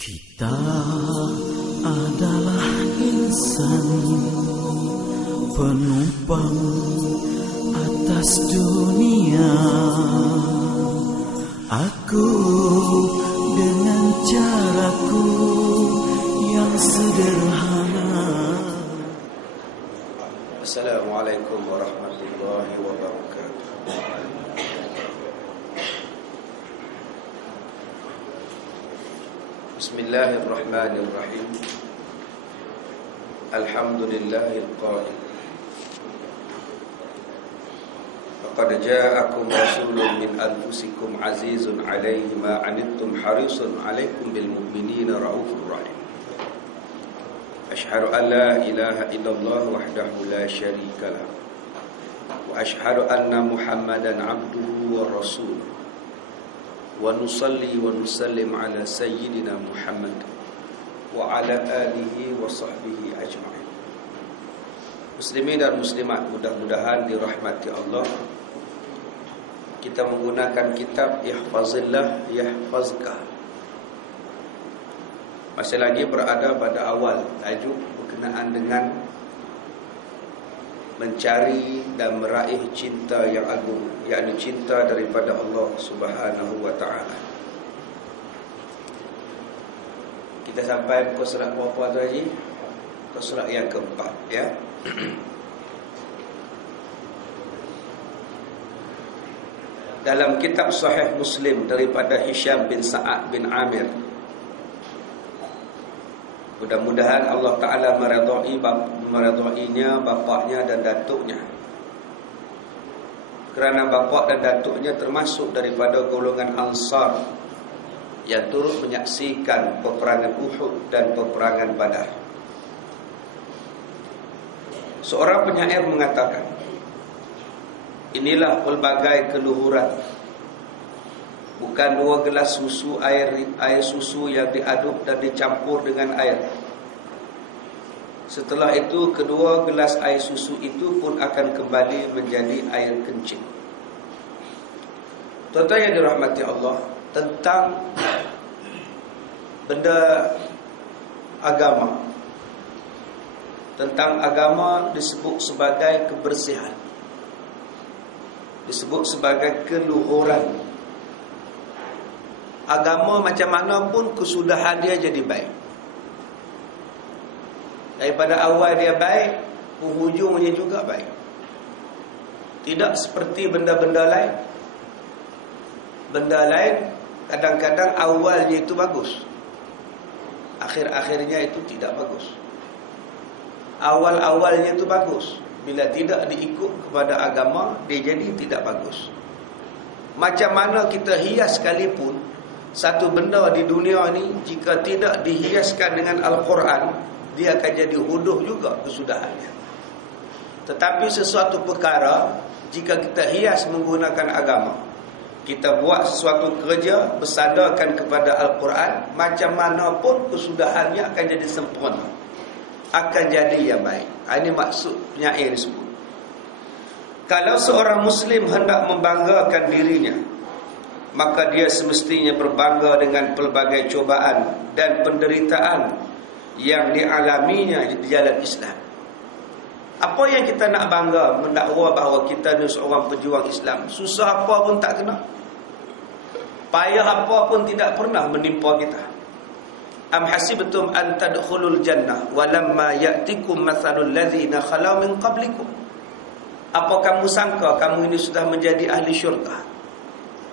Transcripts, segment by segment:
Kita adalah insan penumpang atas dunia. Aku dengan caraku yang sederhana. Assalamualaikum warahmatullahi wabarakatuh. Bismillahirrahmanirrahim. Alhamdulillahil qail. Laqad ja'akum rasulun min anfusikum azizun 'alaihi ma 'anittum harisun 'alaikum bil mu'minina raufur rahim. Asyhadu an la ilaha illallah wahdahu la syarika lah. Wa asyhadu anna Muhammadan 'abduhu wa rasuluh. Wa nusalli wa nusallim ala sayyidina Muhammad wa ala alihi wa sahbihi ajma'in. Muslimin dan muslimat, mudah-mudahan dirahmati Allah. Kita menggunakan kitab Ihfazillah Yahfazka. Masih lagi berada pada awal tajuk berkenaan dengan mencari dan meraih cinta yang agung, yakni cinta daripada Allah Subhanahu wa ta'ala. Kita sampai muka surat berapa tu Haji? Muka surat yang keempat, ya. Dalam kitab Sahih Muslim daripada Hisham bin Sa'ad bin Amir, mudah-mudahan Allah Ta'ala meredainya bapaknya dan datuknya, kerana bapak dan datuknya termasuk daripada golongan Ansar yang turut menyaksikan peperangan Uhud dan peperangan Badar. Seorang penyair mengatakan, inilah pelbagai keluhuran, bukan 2 gelas susu, air susu yang diaduk dan dicampur dengan air. Setelah itu, kedua gelas air susu itu pun akan kembali menjadi air kencing. Tuan-tuan yang dirahmati Allah, tentang benda agama, tentang agama disebut sebagai kebersihan, disebut sebagai keluhuran. Agama macam mana pun kesudahan dia jadi baik. Daripada awal dia baik, penghujungnya juga baik. Tidak seperti benda-benda lain. Benda lain kadang-kadang awalnya itu bagus, akhir-akhirnya itu tidak bagus. Awal-awalnya itu bagus, bila tidak diikut kepada agama, dia jadi tidak bagus. Macam mana kita hias sekalipun satu benda di dunia ni, jika tidak dihiaskan dengan Al-Quran, dia akan jadi huduh juga kesudahannya. Tetapi sesuatu perkara, jika kita hias menggunakan agama, kita buat sesuatu kerja bersandarkan kepada Al-Quran, macam mana pun kesudahannya akan jadi sempurna, akan jadi yang baik. Ini maksud penyair disebut. Kalau seorang Muslim hendak membanggakan dirinya, maka dia semestinya berbangga dengan pelbagai cubaan dan penderitaan yang dialaminya di jalan Islam. Apa yang kita nak bangga, mendakwa bahawa kita ni seorang pejuang Islam? Susah apa pun tak kena, payah apa pun tidak pernah menimpa kita. Am hasibtum an tadkhulul jannah walamma ya'tikum mathalul ladzina khalau min qablikum. Apa kamu sangka kamu ini sudah menjadi ahli syurga,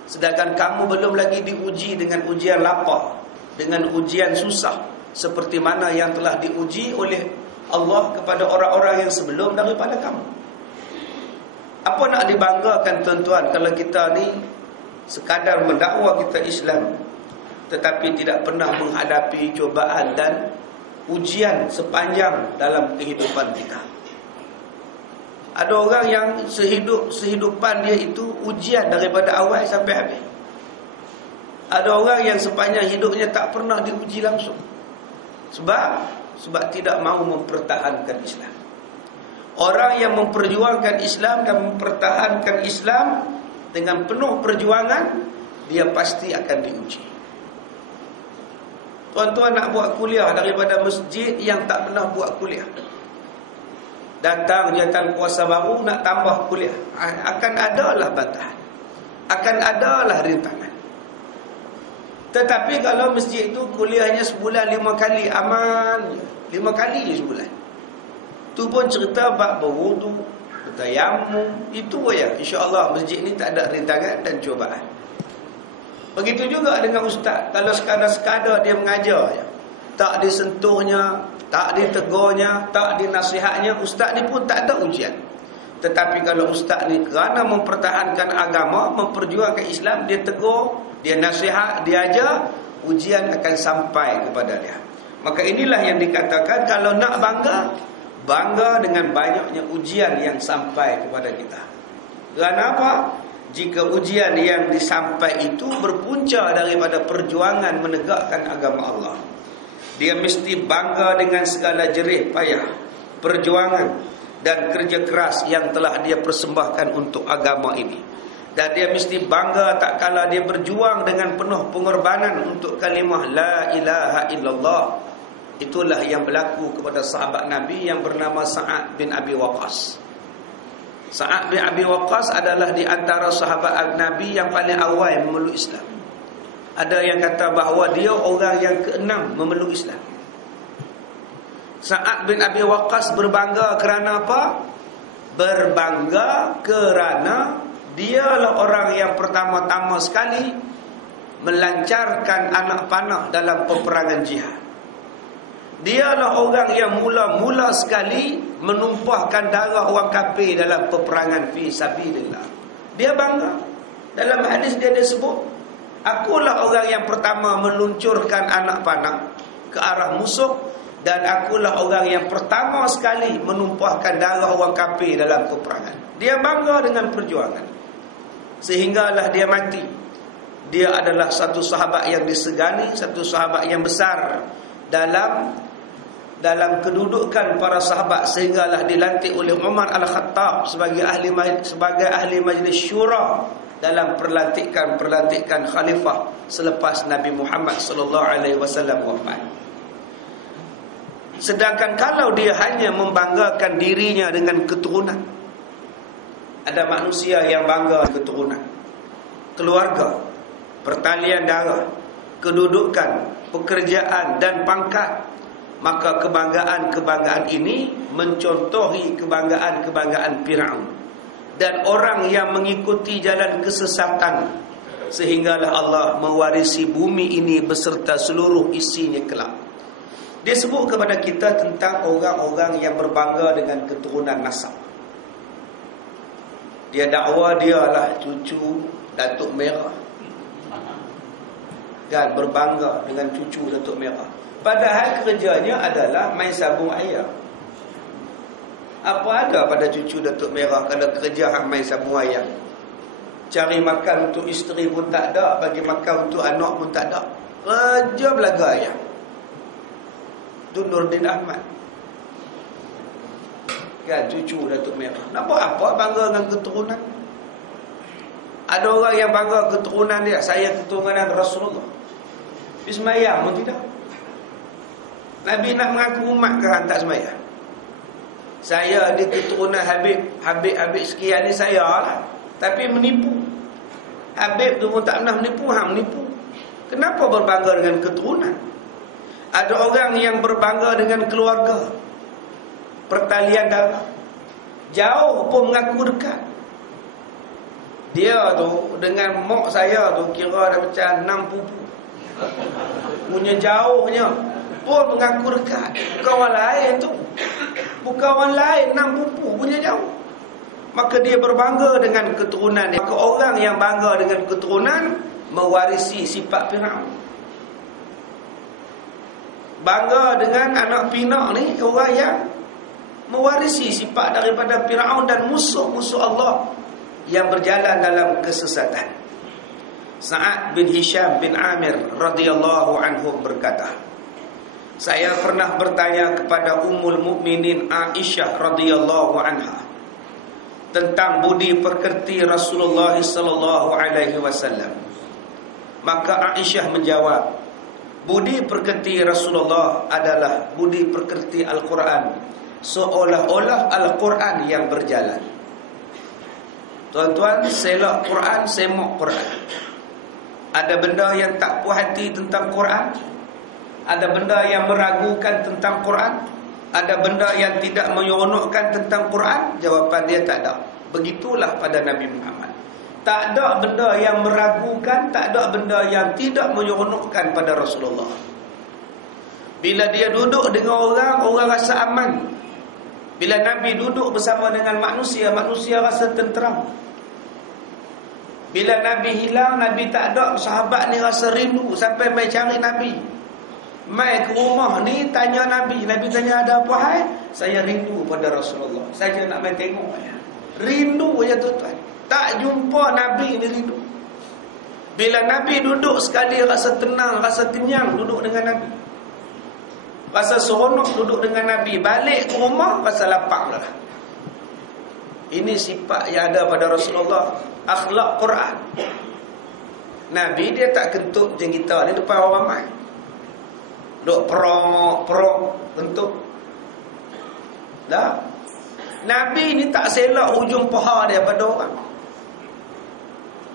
sedangkan kamu belum lagi diuji dengan ujian lapar, dengan ujian susah, seperti mana yang telah diuji oleh Allah kepada orang-orang yang sebelum daripada kamu. Apa nak dibanggakan tuan-tuan, kalau kita ni sekadar mendakwa kita Islam, tetapi tidak pernah menghadapi cubaan dan ujian sepanjang dalam kehidupan kita. Ada orang yang sehidupan dia itu ujian daripada awal sampai habis. Ada orang yang sepanjang hidupnya tak pernah diuji langsung. Sebab tidak mahu mempertahankan Islam. Orang yang memperjuangkan Islam dan mempertahankan Islam dengan penuh perjuangan, dia pasti akan diuji. Tuan-tuan nak buat kuliah daripada masjid yang tak pernah buat kuliah. Datang jawatan kuasa baru nak tambah kuliah, akan adalah bantahan, akan adalah rintangan. Tetapi kalau masjid itu kuliahnya sebulan 5 kali, aman je. 5 kali je sebulan. Tu pun cerita bab berwudu, bertayamum, itu ya. InsyaAllah masjid ni tak ada rintangan dan cubaan. Begitu juga dengan ustaz. Kalau sekadar-sekadar dia mengajar je, tak disentuhnya, tak ditegurnya, tak dinasihatnya, ustaz ni pun tak ada ujian. Tetapi kalau ustaz ni kerana mempertahankan agama, memperjuangkan Islam, dia tegur, dia nasihat, dia ajar, ujian akan sampai kepada dia. Maka inilah yang dikatakan, kalau nak bangga, bangga dengan banyaknya ujian yang sampai kepada kita. Kerana apa? Jika ujian yang disampai itu berpunca daripada perjuangan menegakkan agama Allah, dia mesti bangga dengan segala jerih payah, perjuangan dan kerja keras yang telah dia persembahkan untuk agama ini. Dan dia mesti bangga tak kala dia berjuang dengan penuh pengorbanan untuk kalimah la ilaha illallah. Itulah yang berlaku kepada sahabat Nabi yang bernama Sa'ad bin Abi Waqqas. Sa'ad bin Abi Waqqas adalah di antara sahabat Nabi yang paling awal memeluk Islam. Ada yang kata bahawa dia orang yang ke-6 memeluk Islam. Sa'ad bin Abi Waqqas berbangga kerana apa? Berbangga kerana dialah orang yang pertama-tama sekali melancarkan anak panah dalam peperangan jihad. Dialah orang yang mula-mula sekali menumpahkan darah orang kafir dalam peperangan fi sabilillah. Dia bangga. Dalam hadis dia disebut, akulah orang yang pertama meluncurkan anak panah ke arah musuh, dan akulah orang yang pertama sekali menumpahkan darah orang kafir dalam peperangan. Dia bangga dengan perjuangan, sehinggalah dia mati. Dia adalah satu sahabat yang disegani, satu sahabat yang besar dalam kedudukan para sahabat, sehinggalah dilantik oleh Umar Al-Khattab sebagai ahli majlis syura dalam perlantikan khalifah selepas Nabi Muhammad sallallahu alaihi wasallam wafat. Sedangkan kalau dia hanya membanggakan dirinya dengan keturunan, ada manusia yang bangga keturunan, keluarga, pertalian darah, kedudukan, pekerjaan dan pangkat, maka kebanggaan ini mencontohi kebanggaan Firaun dan orang yang mengikuti jalan kesesatan, sehinggalah Allah mewarisi bumi ini beserta seluruh isinya kelak. Dia sebut kepada kita tentang orang-orang yang berbangga dengan keturunan nasab. Dia dakwa dia lah cucu Datuk Merah, dan berbangga dengan cucu Datuk Merah. Padahal kerjanya adalah main sabung air. Apa ada pada cucu Datuk Merah kalau kerja hang main sabung air? Cari makan untuk isteri pun tak ada, bagi makan untuk anak pun tak ada. Kerja belaga ayam. Itu Nurdin Ahmad, kan, cucu Datuk Merah. Nak buat apa bangga dengan keturunan? Ada orang yang bangga keturunan dia, saya keturunan Rasulullah. Bismayang pun tidak. Nabi nak mengaku umat ke tak semayang? Saya di keturunan Habib sekian ni saya lah, tapi menipu. Habib tu pun tak pernah menipu, hang menipu. Kenapa berbangga dengan keturunan? Ada orang yang berbangga dengan keluarga, pertalian darah, jauh pun mengaku dekat. Dia tu dengan mak saya tu kira dah macam 6 pupu. Punya jauhnya pun mengaku dekat. Bukan orang lain tu, bukan orang lain, 6 pupu punya jauh. Maka dia berbangga dengan keturunan. Maka orang yang bangga dengan keturunan mewarisi sifat Firaun. Bangga dengan anak pinak ni, orang yang mewarisi sifat daripada Firaun dan musuh-musuh Allah yang berjalan dalam kesesatan. Sa'ad bin Hisham bin Amir radhiyallahu anhu berkata, saya pernah bertanya kepada Ummul Mukminin Aisyah radhiyallahu anha tentang budi pekerti Rasulullah sallallahu alaihi wasallam. Maka Aisyah menjawab, Budi pekerti Rasulullah adalah budi pekerti Al-Quran, seolah-olah Al-Quran yang berjalan. Tuan-tuan, selak Quran, semak Quran. Ada benda yang tak puas hati tentang Quran? Ada benda yang meragukan tentang Quran? Ada benda yang tidak menyeronokkan tentang Quran? Jawapan dia tak ada. Begitulah pada Nabi Muhammad. Tak ada benda yang meragukan, tak ada benda yang tidak menyeronokkan pada Rasulullah. Bila dia duduk dengan orang, orang rasa aman. Bila Nabi duduk bersama dengan manusia, manusia rasa tenteram. Bila Nabi hilang, Nabi tak ada, sahabat ni rasa rindu sampai mai cari Nabi. Mai ke rumah ni tanya Nabi. Nabi tanya, ada apa hai? Saya rindu pada Rasulullah. Saya nak mai tengok. Rindu je tuan-tuan. Tak jumpa Nabi ni rindu. Bila Nabi duduk sekali rasa tenang, rasa kenyang duduk dengan Nabi. Rasa seronok duduk dengan Nabi. Balik ke rumah rasa lapang dah. Ini sifat yang ada pada Rasulullah. Akhlak Quran. Nabi dia tak kentut macam kita ni depan orang ramai. Duk perong kentut. Dah. Nabi ni tak selak hujung paha dia pada orang.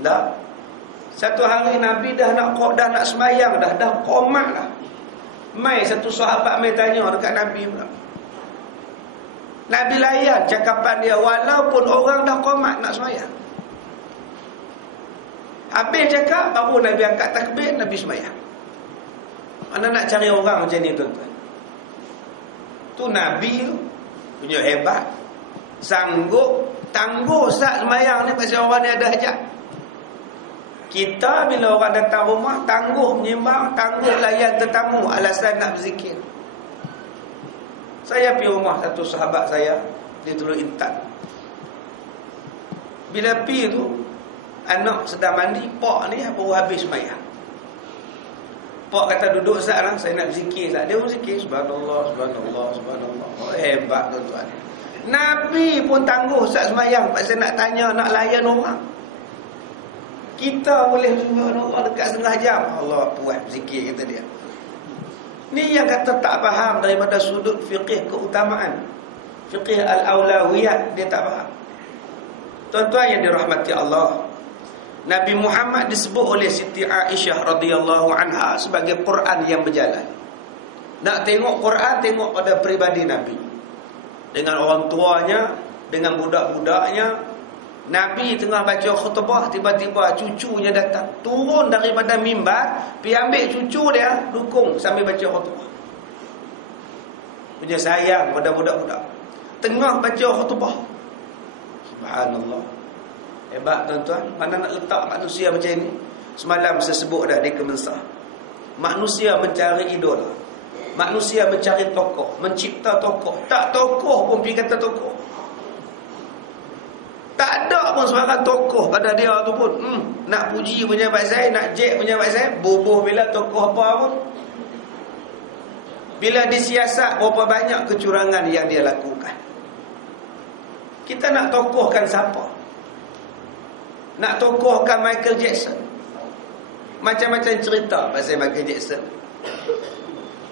Dah. Satu hari Nabi dah nak semayang dah qomat dah. Mai satu sahabat mai tanya dekat Nabi pula. Nabi layan cakapan dia walaupun orang dah qomat nak semayang. Habis cakap baru Nabi angkat takbir, Nabi semayang. Mana nak cari orang macam ni tuan-tuan? Tu Nabi tu punya hebat. Sanggup tangguh saat semayang ni pasal orang ni ada hajat. Kita bila orang datang rumah, tangguh menyembang, tangguh layan tetamu alasan nak berzikir. Saya pergi rumah satu sahabat saya di Teluk Intan. Bila pergi tu, anak sedang mandi, pak ni baru habis semayang. Pak kata duduk Ustaz lah, saya nak berzikir Ustaz. Dia berzikir, subhanallah, subhanallah, subhanallah. Oh, hebat tuan-tuan. Nabi pun tangguh Ustaz semayang, pasal nak tanya, nak layan orang. Kita boleh subhanallah dekat setengah jam. Allah puas berzikir kata dia. Ni yang kata tak faham daripada sudut fiqih keutamaan. Fiqih al-awlawiyat, dia tak faham. Tuan-tuan yang dirahmati Allah, Nabi Muhammad disebut oleh Siti Aisyah radhiyallahu anha sebagai Quran yang berjalan. Nak tengok Quran, tengok pada peribadi Nabi. Dengan orang tuanya, dengan budak-budaknya. Nabi tengah baca khutbah, tiba-tiba cucunya datang. Turun daripada mimbar, pergi ambil cucu dia, dukung sambil baca khutbah. Punya sayang pada budak-budak. Tengah baca khutbah. Subhanallah. Hebat tuan-tuan. Mana nak letak manusia macam ni? Semalam saya sebut dah di Kemensah. Manusia mencari idola. Manusia mencari tokoh, mencipta tokoh. Tak tokoh pun pergi kata tokoh. Tak ada pun sebarang tokoh pada dia tu pun. Nak puji pejabat saya, nak jek pejabat saya, boboh bila tokoh apa pun. Bila disiasat, berapa banyak kecurangan yang dia lakukan. Kita nak tokohkan siapa? Nak tokohkan Michael Jackson. Macam-macam cerita pasal Michael Jackson.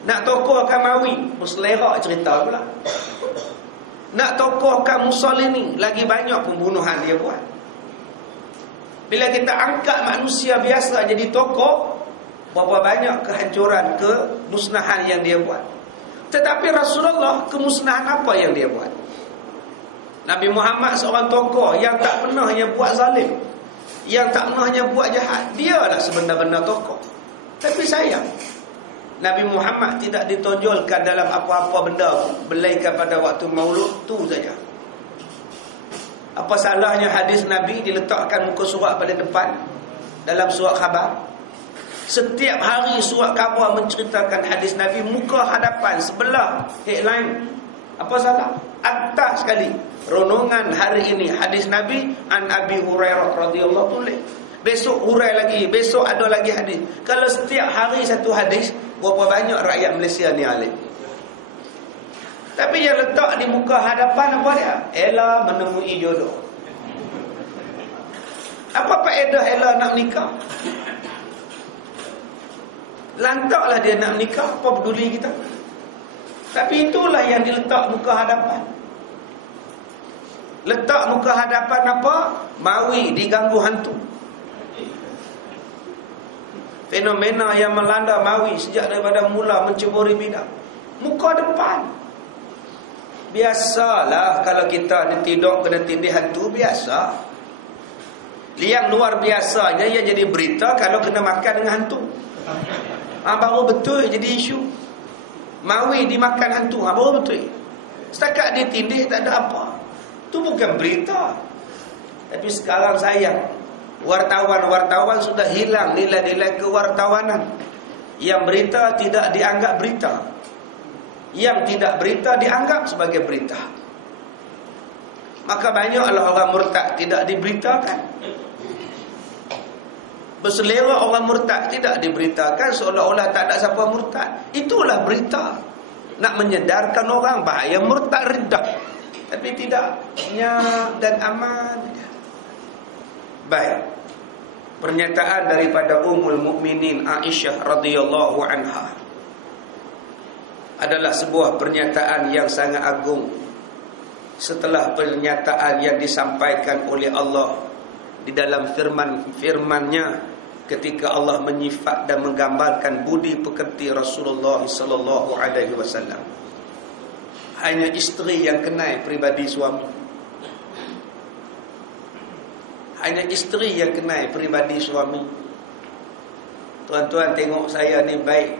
Nak tokohkan Mawi, berselera cerita pula. Nak tokohkan Mussolini, lagi banyak pembunuhan dia buat. Bila kita angkat manusia biasa jadi tokoh, berapa banyak kehancuran, kemusnahan yang dia buat. Tetapi Rasulullah, kemusnahan apa yang dia buat? Nabi Muhammad seorang tokoh yang tak pernahnya buat zalim, yang tak pernahnya buat jahat. Dia lah sebenar-benar tokoh. Tapi sayang, Nabi Muhammad tidak ditonjolkan dalam apa-apa benda melainkan pada waktu maulud tu saja. Apa salahnya hadis Nabi diletakkan muka surat pada depan dalam surat khabar? Setiap hari surat khabar menceritakan hadis Nabi muka hadapan sebelah headline. Apa salah? Atas sekali. Renungan hari ini hadis Nabi an Abi Hurairah radhiyallahu anhu. Besok hurai lagi, besok ada lagi hadis. Kalau setiap hari satu hadis, berapa banyak rakyat Malaysia ni alim. Tapi yang letak di muka hadapan apa dia? Ella menemui jodoh. Apa faedah Ella nak nikah? Lantaklah dia nak menikah, apa peduli kita. Tapi itulah yang diletak muka hadapan. Letak muka hadapan apa? Mawi diganggu hantu. Fenomena yang melanda Mawi sejak daripada mula menceburi bidang. Muka depan. Biasalah kalau kita tidur kena tindih hantu, biasa. Yang luar biasanya ia jadi berita kalau kena makan dengan hantu. Baru betul jadi isu. Mawi dimakan hantu, baru betul. Setakat ditindih tak ada apa. Itu bukan berita. Tapi sekarang sayang, wartawan-wartawan sudah hilang nilai-nilai kewartawanan. Yang berita tidak dianggap berita, yang tidak berita dianggap sebagai berita. Maka banyaklah orang murtad tidak diberitakan. Berselera orang murtad tidak diberitakan, seolah-olah tak ada siapa murtad. Itulah berita. Nak menyedarkan orang bahaya murtad riddah. Tapi tidak, nyak dan aman. Baik. Pernyataan daripada Ummul Mukminin Aisyah radhiyallahu anha adalah sebuah pernyataan yang sangat agung. Setelah pernyataan yang disampaikan oleh Allah di dalam firman-Nya ketika Allah menyifat dan menggambarkan budi pekerti Rasulullah sallallahu alaihi wasallam. Hanya isteri yang kenal pribadi suami. Hanya isteri yang kenal pribadi suami. Tuan-tuan tengok saya ni baik,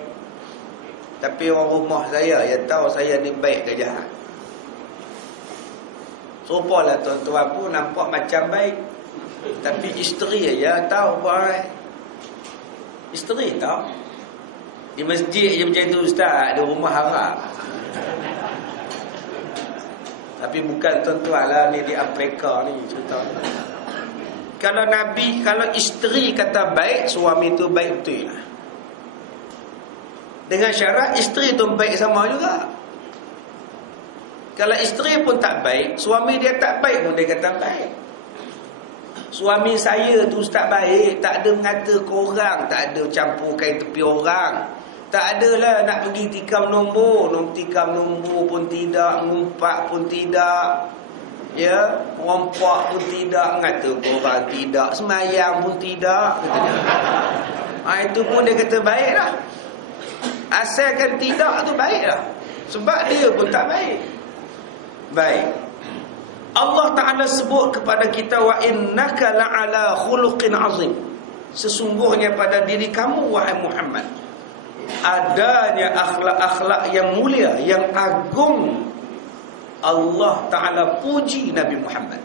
tapi orang rumah saya yang tahu saya ni baik ke jahat. Serupalah tuan-tuan pun nampak macam baik, tapi isteri ya tahu baik. Isteri tahu. Di masjid je macam tu ustaz, di rumah harap. Tapi bukan tuan-tuan lah, ni di Afrika ni cerita. Kalau Nabi, kalau isteri kata baik, suami tu baik betul lah. Dengan syarat isteri tu baik sama juga. Kalau isteri pun tak baik, suami dia tak baik pun dia kata baik. Suami saya tu tak baik, tak ada mengata ke orang, tak ada campur kain tepi orang. Tak adalah nak pergi tikam nombor pun tidak, ngumpat pun tidak. Ya, rompak pun tidak, mengata ke orang tidak, semayang pun tidak katanya. Itu pun dia kata baiklah. Asalkan tidak tu baiklah. Sebab dia pun tak baik. Baik. Allah Ta'ala sebut kepada kita, wa innaka la'ala khuluqin azim. Sesungguhnya pada diri kamu wahai Muhammad adanya akhlak-akhlak yang mulia, yang agung. Allah Ta'ala puji Nabi Muhammad.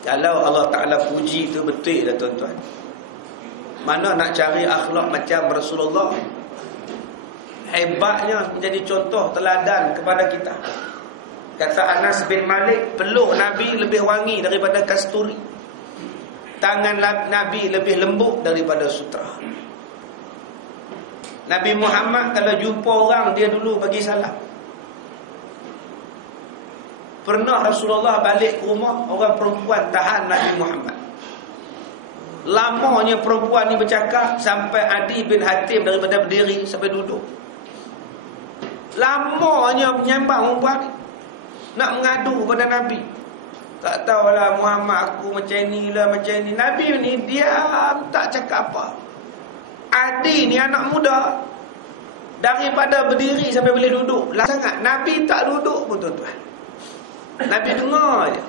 Kalau Allah Ta'ala puji itu betul dah tuan-tuan. Mana nak cari akhlak macam Rasulullah. Hebatnya menjadi contoh teladan kepada kita. Kata Anas bin Malik, peluk Nabi lebih wangi daripada kasturi. Tangan Nabi lebih lembut daripada sutera. Nabi Muhammad kalau jumpa orang, dia dulu bagi salam. Pernah Rasulullah balik ke rumah, orang perempuan tahan Nabi Muhammad. Lamanya perempuan ni bercakap sampai Adi bin Hatim daripada berdiri sampai duduk. Lamanya menyambang perempuan ni, nak mengadu pada Nabi. Tak tahulah Muhammad aku macam ni lah, macam ni. Nabi ni diam, tak cakap apa. Adi ni anak muda, daripada berdiri sampai boleh duduk lah sangat. Nabi tak duduk pun tuan-tuan. Nabi dengar je.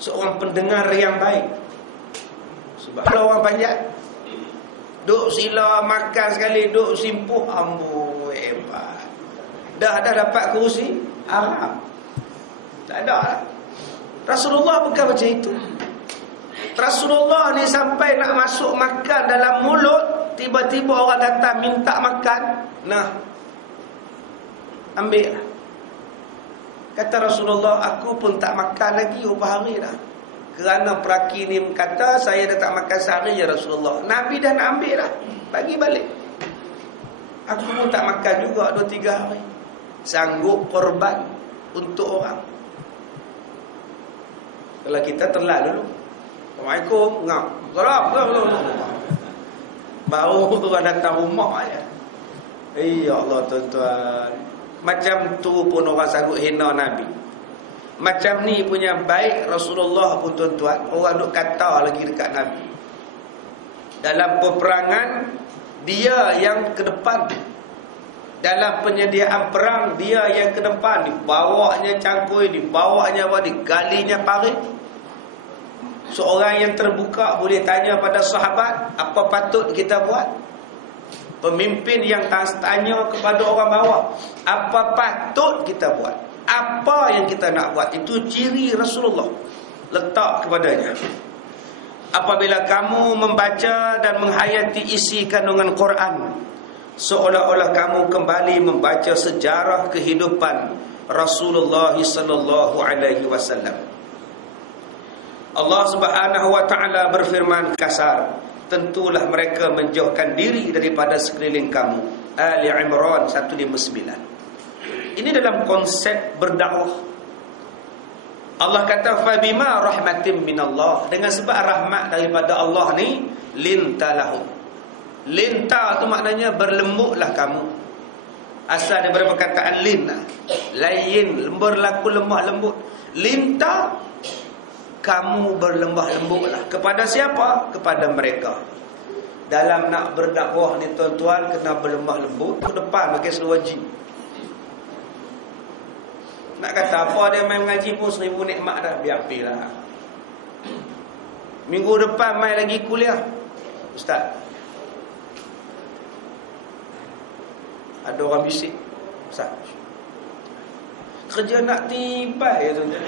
Seorang pendengar yang baik. Sebab kalau orang panjat, duduk sila, makan sekali, duduk simpuh, amboi hebat. Dah dapat kerusi Arab. Tak ada lah. Rasulullah bukan macam itu. Rasulullah ni sampai nak masuk makan dalam mulut, tiba-tiba orang datang minta makan, nah, ambil lah. Kata Rasulullah, aku pun tak makan lagi berapa hari dah. Kerana peraki ni kata saya dah tak makan sehari ya Rasulullah. Nabi dah nak ambil dah, bagi balik. Aku pun tak makan juga 2-3 hari. Sanggup korban untuk orang. Kalau kita telan dulu, Assalamualaikum, ngap. Baru orang datang rumah je. Ya Allah tuan-tuan. Macam tu pun orang sanggup hina Nabi. Macam ni punya baik Rasulullah pun tuan-tuan, orang duk kata lagi dekat Nabi. Dalam peperangan dia yang ke depan. Dalam penyediaan perang dia yang ke depan. Dibawanya cangkul, dibawanya apa, digalinya parit. Seorang yang terbuka boleh tanya pada sahabat, apa patut kita buat? Pemimpin yang tanya kepada orang bawah, apa patut kita buat? Apa yang kita nak buat? Itu ciri Rasulullah letak kepadanya. Apabila kamu membaca dan menghayati isi kandungan Quran, seolah-olah kamu kembali membaca sejarah kehidupan Rasulullah sallallahu alaihi wasallam. Allah Subhanahu wa taala berfirman kasar, tentulah mereka menjauhkan diri daripada sekeliling kamu. Ali Imran 159. Ini dalam konsep berdakwah. Allah kata fabima rahmatin minallah, dengan sebab rahmat daripada Allah ni, linta lahum. Linta tu maknanya berlembutlah kamu. Asal daripada perkataan lin, lain, berlaku lemah lembut. Linta, kamu berlembah lembutlah. Kepada siapa? Kepada mereka. Dalam nak berdakwah ni tuan-tuan, kena berlembah lembut. Ke depan pakai seluar jin. Nak kata apa, dia main mengaji pun 1000 nikmat dah. Biar pilah. Minggu depan main lagi kuliah. Ustaz, ada orang bisik. Ustaz, kerja nak tiba ya tuan-tuan.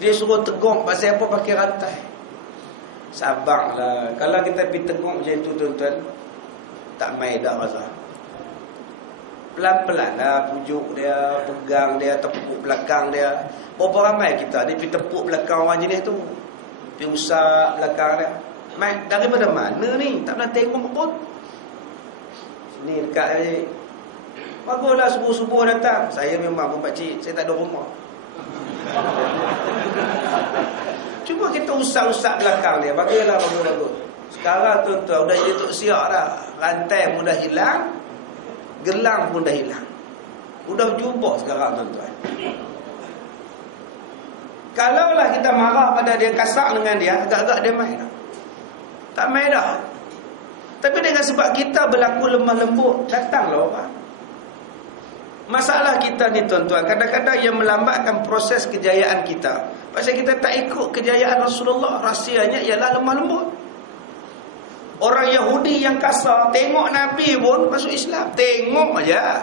Dia suruh tegong pasal apa pakai rantai. Sabarlah. Kalau kita pergi tegong macam tu tuan-tuan, tak main dah rasa. Pelan-pelan lah pujuk dia, pegang dia, tepuk belakang dia. Berapa ramai kita dia pergi tepuk belakang orang jenis tu, pergi usap belakang dia. Main daripada mana ni? Tak pernah tengok pun. Sini dekat ni. Baguslah subuh-subuh datang. Saya memang pun pakcik, saya tak ada rumah. Cuma kita usap-usap belakang dia. Bagilah bagus-bagus. Sekarang tuan-tuan dah jadi tok siap dah. Rantai pun dah hilang, gelang pun dah hilang. Udah jubah sekarang tuan-tuan. Kalaulah kita marah pada dia, kasar dengan dia, agak-agak dia main dah. Tak main dah. Tapi dengan sebab kita berlaku lemah lembut, datanglah orang. Masalah kita ni tuan-tuan, kadang-kadang yang melambatkan proses kejayaan kita. Pasal kita tak ikut kejayaan Rasulullah. Rahsianya ialah lemah lembut. Orang Yahudi yang kasar, tengok Nabi pun masuk Islam. Tengok aja.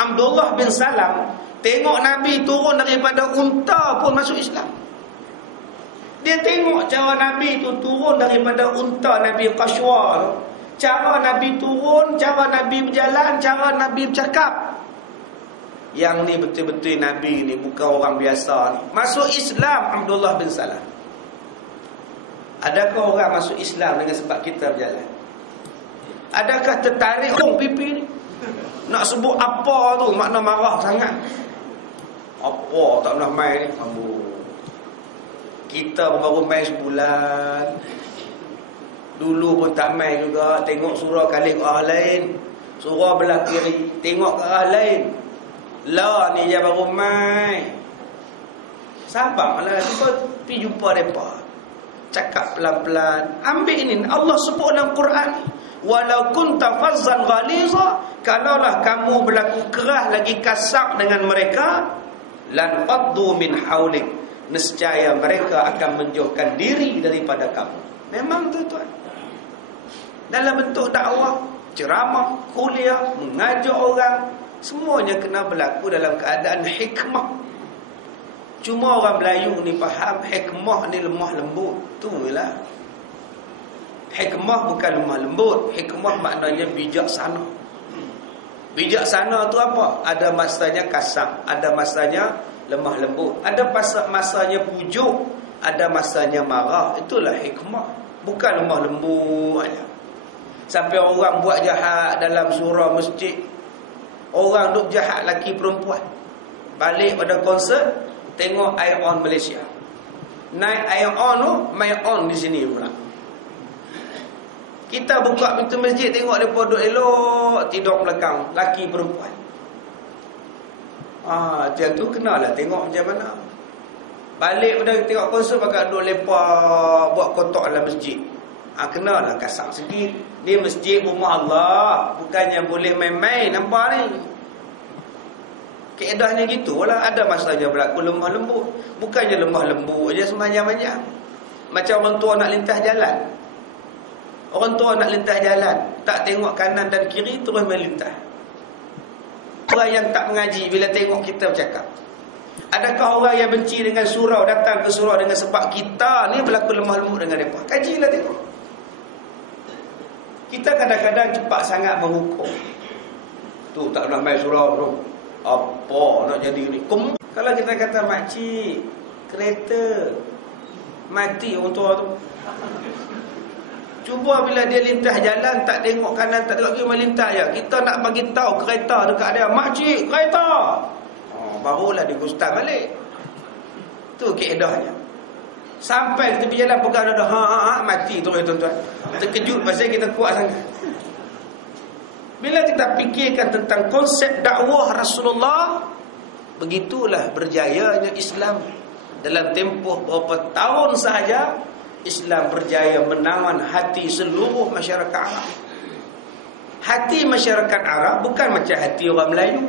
Abdullah bin Salam, tengok Nabi turun daripada unta pun masuk Islam. Dia tengok cara Nabi tu turun daripada unta Nabi Qashwa tu. Cara Nabi turun, cara Nabi berjalan, cara Nabi bercakap. Yang ni betul-betul Nabi ni bukan orang biasa ni. Masuk Islam Abdullah bin Salam. Adakah orang masuk Islam dengan sebab kita berjalan? Adakah tertarik pipi ni? Nak sebut apa tu, makna marah sangat. Apa tak pernah main ni? Kita baru main sebulan. Dulu pun tak main juga. Tengok surah kali ke arah lain, surah belah kiri, tengok ke arah lain. Lah ni je baru main. Sabarlah, kita pergi jumpa mereka, cakap pelan-pelan. Ambil ini, Allah sebut dalam Quran, walau kunta fazzan ghaliza, kalaulah kamu berlaku keras lagi kasar dengan mereka, lan faddu min haulik, nescaya mereka akan menjauhkan diri daripada kamu. Memang tuan-tuan, dalam bentuk dakwah, ceramah, kuliah, mengajar orang, semuanya kena berlaku dalam keadaan hikmah. Cuma orang Melayu ni faham hikmah ni lemah lembut. Itulah. Hikmah bukan lemah lembut. Hikmah maknanya bijaksana. Bijaksana tu apa? Ada masanya kasar, ada masanya lemah lembut, ada masanya pujuk, ada masanya marah. Itulah hikmah. Bukan lemah lembut aja. Sampai orang buat jahat dalam surau masjid, orang duk jahat laki perempuan, balik pada konsert, tengok Air On Malaysia, Naik air on tu, main on di sini pula. Kita buka pintu masjid, tengok mereka duduk elok, tidur belakang, laki perempuan. Macam tu kenalah tengok macam mana. Balik pada tengok konsert, pakai duduk lepak, buat kotak dalam masjid. Kenalah kasar sikit. Ni masjid rumah Allah, bukannya boleh main-main, nampak ni. Keedahnya gitulah. Ada masanya berlaku lemah lembut. Bukannya lemah lembut je sembahyang-sembahyang. Macam orang tua nak lintas jalan. Orang tua nak lintas jalan, tak tengok kanan dan kiri, terus melintas. Orang yang tak mengaji, bila tengok kita bercakap. Adakah orang yang benci dengan surau datang ke surau dengan sebab kita ni berlaku lemah lembut dengan mereka? Kajilah tengok. Kita kadang-kadang cepat sangat menghukum. Tu tak nak main surau tu. Apa nak jadi ni? Kalau kita kata makcik, kereta mati orang tua tu. Cuba bila dia lintas jalan, tak tengok kanan, tak tengok kiri, melintas je. Kita nak bagi tahu kereta dekat dia, makcik, kereta. Barulah dia gustan balik. Tu keedahnya. Sampai ke tepi jalan pegang dah mati tu tuan-tuan. Terkejut pasal kita kuat sangat. Bila kita fikirkan tentang konsep dakwah Rasulullah, begitulah berjayanya Islam. Dalam tempoh beberapa tahun sahaja, Islam berjaya menawan hati seluruh masyarakat Arab. Hati masyarakat Arab bukan macam hati orang Melayu.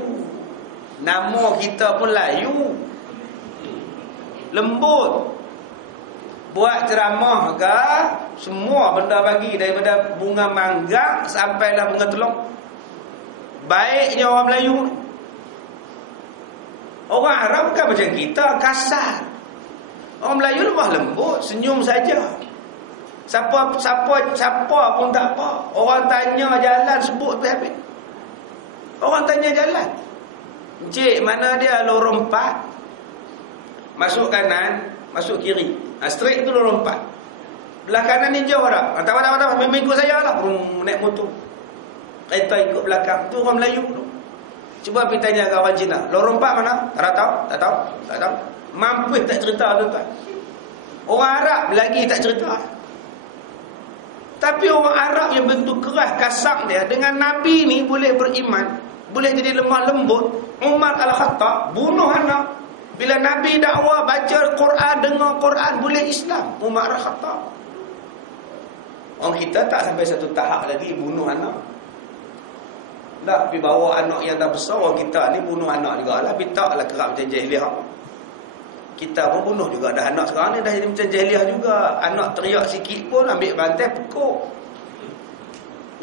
Nama kita pun Melayu, lembut. Buat ceramah ke, semua benda bagi, daripada bunga mangga sampailah bunga telur. Baiknya orang Melayu. Orang Arab bukan macam kita, kasar. Orang Melayu lemah lembut, senyum saja. Siapa pun tak apa. Orang tanya jalan, sebut habis. Orang tanya jalan. Encik, mana dia lorong 4? Masuk kanan, masuk kiri. Straight tu lorong 4. Belah kanan ni jauh dah. Tak, memang ikut saya lah. Naik motor. Kereta ikut belakang. Tu orang Melayu tu. Cuba pergi tanya ke orang Cina, lorong 4 mana? Tak tahu. Mampu tak cerita tu tuan. Orang Arab lagi tak cerita. Tapi orang Arab yang bentuk keras, kasar dia, dengan Nabi ni boleh beriman, boleh jadi lemah lembut. Umar Al-Khattab bunuh anak. Bila Nabi dakwah, baca Quran, dengar Quran, boleh Islam. Umar Al-Khattab. Orang kita tak sampai satu tahap lagi bunuh anak. Tak, pergi bawa anak yang dah besar. Orang kita ni bunuh anak juga lah. Tapi taklah kerap macam jahiliah. Kita pun bunuh juga. Dah anak sekarang ni dah jadi macam jahiliah juga. Anak teriak sikit pun ambil bantai pekuk.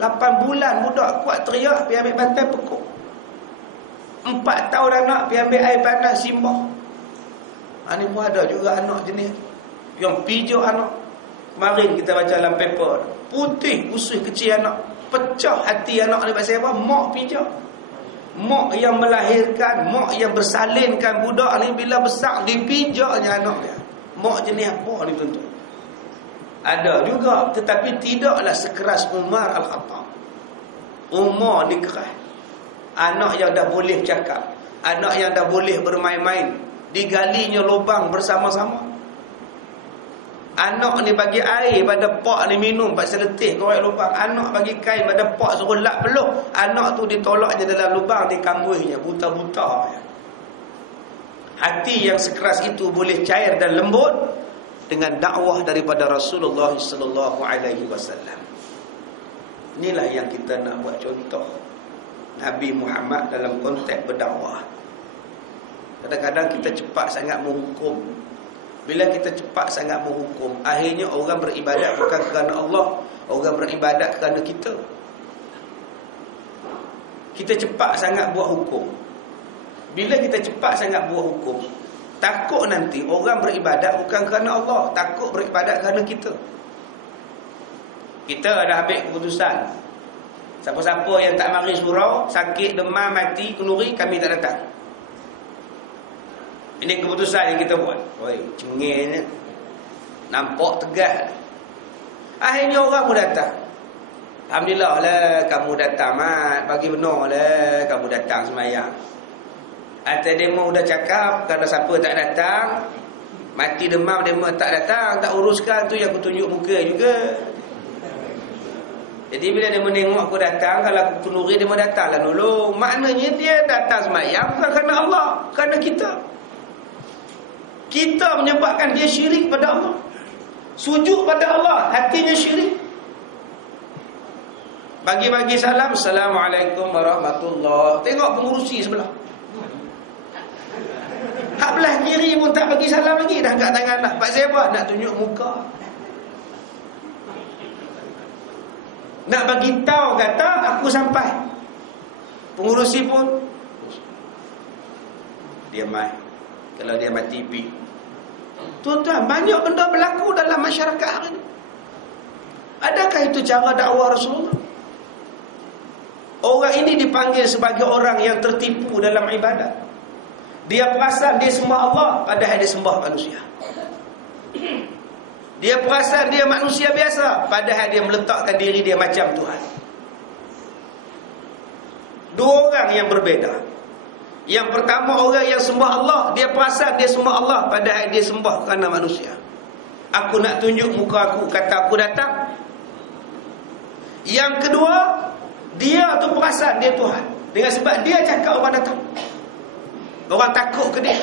8 bulan budak kuat teriak, pergi ambil bantai pekuk. 4 tahun anak pergi ambil air panas simbah. Ni pun ada juga anak jenis yang pijak anak. Kemarin kita baca dalam paper, putih usus kecil anak, pecah hati anak ni pasal apa? Mak pijak. Mak yang melahirkan, mak yang bersalinkan budak ni, bila besar dipijaknya anak dia. Mak jenis apa ni tuan-tuan? Ada juga, tetapi tidaklah sekeras Umar Al-Khattab. Umar ni keras. Anak yang dah boleh cakap, anak yang dah boleh bermain-main, digalinya lubang bersama-sama. Anak ni bagi air pada pak ni minum, pasal letih korek lubang. Anak bagi kain pada pak, suruh lap peluh. Anak tu ditolaknya dalam lubang, dikambuhnya buta-buta. Hati yang sekeras itu boleh cair dan lembut dengan dakwah daripada Rasulullah sallallahu alaihi wasallam. Inilah yang kita nak buat contoh Nabi Muhammad dalam konteks berdakwah. Kadang-kadang kita cepat sangat menghukum. Bila kita cepat sangat menghukum, akhirnya orang beribadat bukan kerana Allah, orang beribadat kerana kita. Kita cepat sangat buat hukum. Bila kita cepat sangat buat hukum, takut nanti orang beribadat bukan kerana Allah, takut beribadat kerana kita. Kita dah ambil keputusan, siapa-siapa yang tak mari surau, sakit, demam, mati, kenduri, kami tak datang. Ini keputusan yang kita buat. Oi, cengengnya. Nampak tegas. Akhirnya orang pun datang. Alhamdulillah lah kamu datang, Mat. Bagi benar lah kamu datang semayang. Atas demo dah cakap, kalau siapa tak datang, Mati demam dia tak datang, tak uruskan, tu yang aku tunjuk muka juga. Jadi bila dia menengok aku datang, kalau aku kenduri dia mau datanglah nolong. Maknanya dia datang sembahyang bukan kerana Allah, kerana kita. Kita menyebabkan dia syirik pada Allah. Sujud pada Allah, hatinya syirik. Bagi-bagi salam, Assalamualaikum warahmatullahi. Tengok pengurusi sebelah. Hak belah kiri pun tak bagi salam lagi, dah angkat tangan dah. Pak siapa? Nak tunjuk muka. Nak bagi tahu kata aku sampai. Pengurusi pun dia mai. Kalau dia mati pi. Tuan-tuan, banyak benda berlaku dalam masyarakat hari ini. Adakah itu cara dakwah Rasulullah? Orang ini dipanggil sebagai orang yang tertipu dalam ibadat. Dia perasan dia sembah Allah, padahal dia sembah manusia. Dia perasan dia manusia biasa, padahal dia meletakkan diri dia macam Tuhan. Dua orang yang berbeza. Yang pertama, orang yang sembah Allah, dia perasan dia sembah Allah, padahal dia sembah kerana manusia. Aku nak tunjuk muka aku, kata aku datang. Yang kedua, dia tu perasan dia Tuhan, dengan sebab dia cakap orang datang. Orang takut ke dia.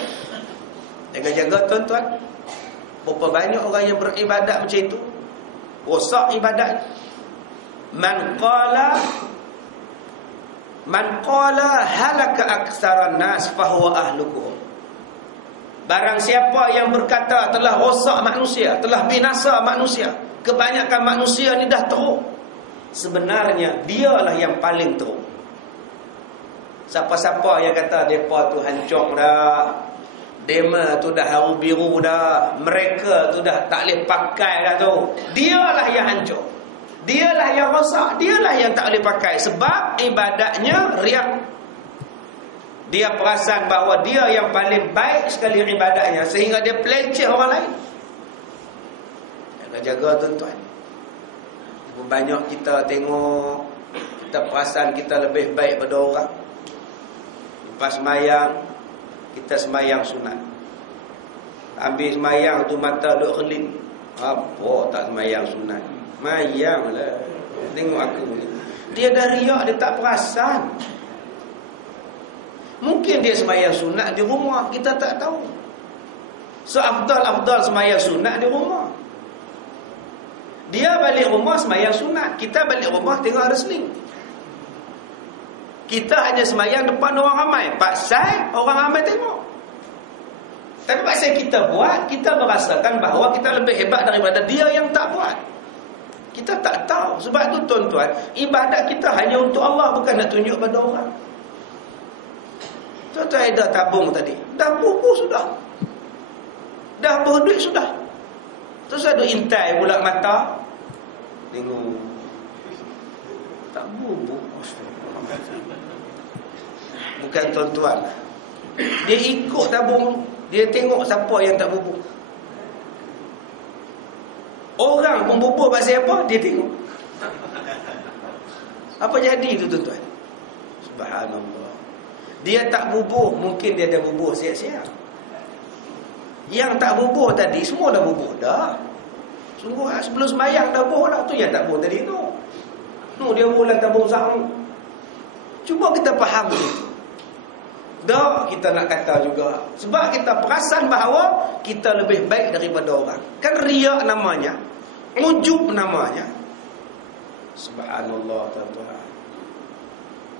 Jaga-jaga tuan-tuan. Berapa banyak orang yang beribadat macam itu, rosak ibadat. Man qala halaka aktsaran nas fahuwa ahlukum. Barang siapa yang berkata telah rosak manusia, telah binasa manusia, kebanyakan manusia ni dah teruk, sebenarnya dialah yang paling teruk. Siapa-siapa yang kata depa tu hancur dah, dema tu dah haru biru dah, mereka tu dah tak boleh pakai dah tu, dialah yang hancur, dialah yang rosak, dialah yang tak boleh pakai. Sebab ibadatnya riak. Dia perasan bahawa dia yang paling baik sekali ibadatnya, sehingga dia peleceh orang lain. Jaga-jaga tuan-tuan. Banyak kita tengok, kita perasan kita lebih baik pada orang. Lepas semayang, kita semayang sunat. Habis semayang tu mata duk kelip. Apa tak semayang sunat? Mayang lah. Tengok aku ni. Dia dah riak, dia tak perasan. Mungkin dia semayang sunat di rumah, kita tak tahu. So afdal semayang sunat di rumah. Dia balik rumah semayang sunat, kita balik rumah tengok wrestling. Kita hanya semayang depan orang ramai, pasal orang ramai tengok. Tapi pasal kita buat, kita merasakan bahawa kita lebih hebat daripada dia yang tak buat. Kita tak tahu. Sebab tu tuan-tuan, ibadat kita hanya untuk Allah, bukan nak tunjuk pada orang. Tuan-tuan dah tabung tadi, dah bubuh sudah, dah berduit sudah. Terus ada intai pula mata, tengok tak bubuh. Bukan tuan-tuan, dia ikut tabung, dia tengok siapa yang tak bubuh. Orang pun bubuh pasal apa, dia tengok. Apa jadi tu tuan-tuan? Subhanallah. Dia tak bubuh, mungkin dia dah bubuh siap-siap. Yang tak bubuh tadi, semua dah bubuh dah. Sungguh sebelum sembahyang dah bubuh dah. Tu yang tak bubuh tadi tu. Dia bulan tabung sahur. Cuba kita faham itu. Dah kita nak kata juga. Sebab kita perasan bahawa kita lebih baik daripada orang. Kan riak namanya, ujub namanya. Subhanallah tuan-tuan.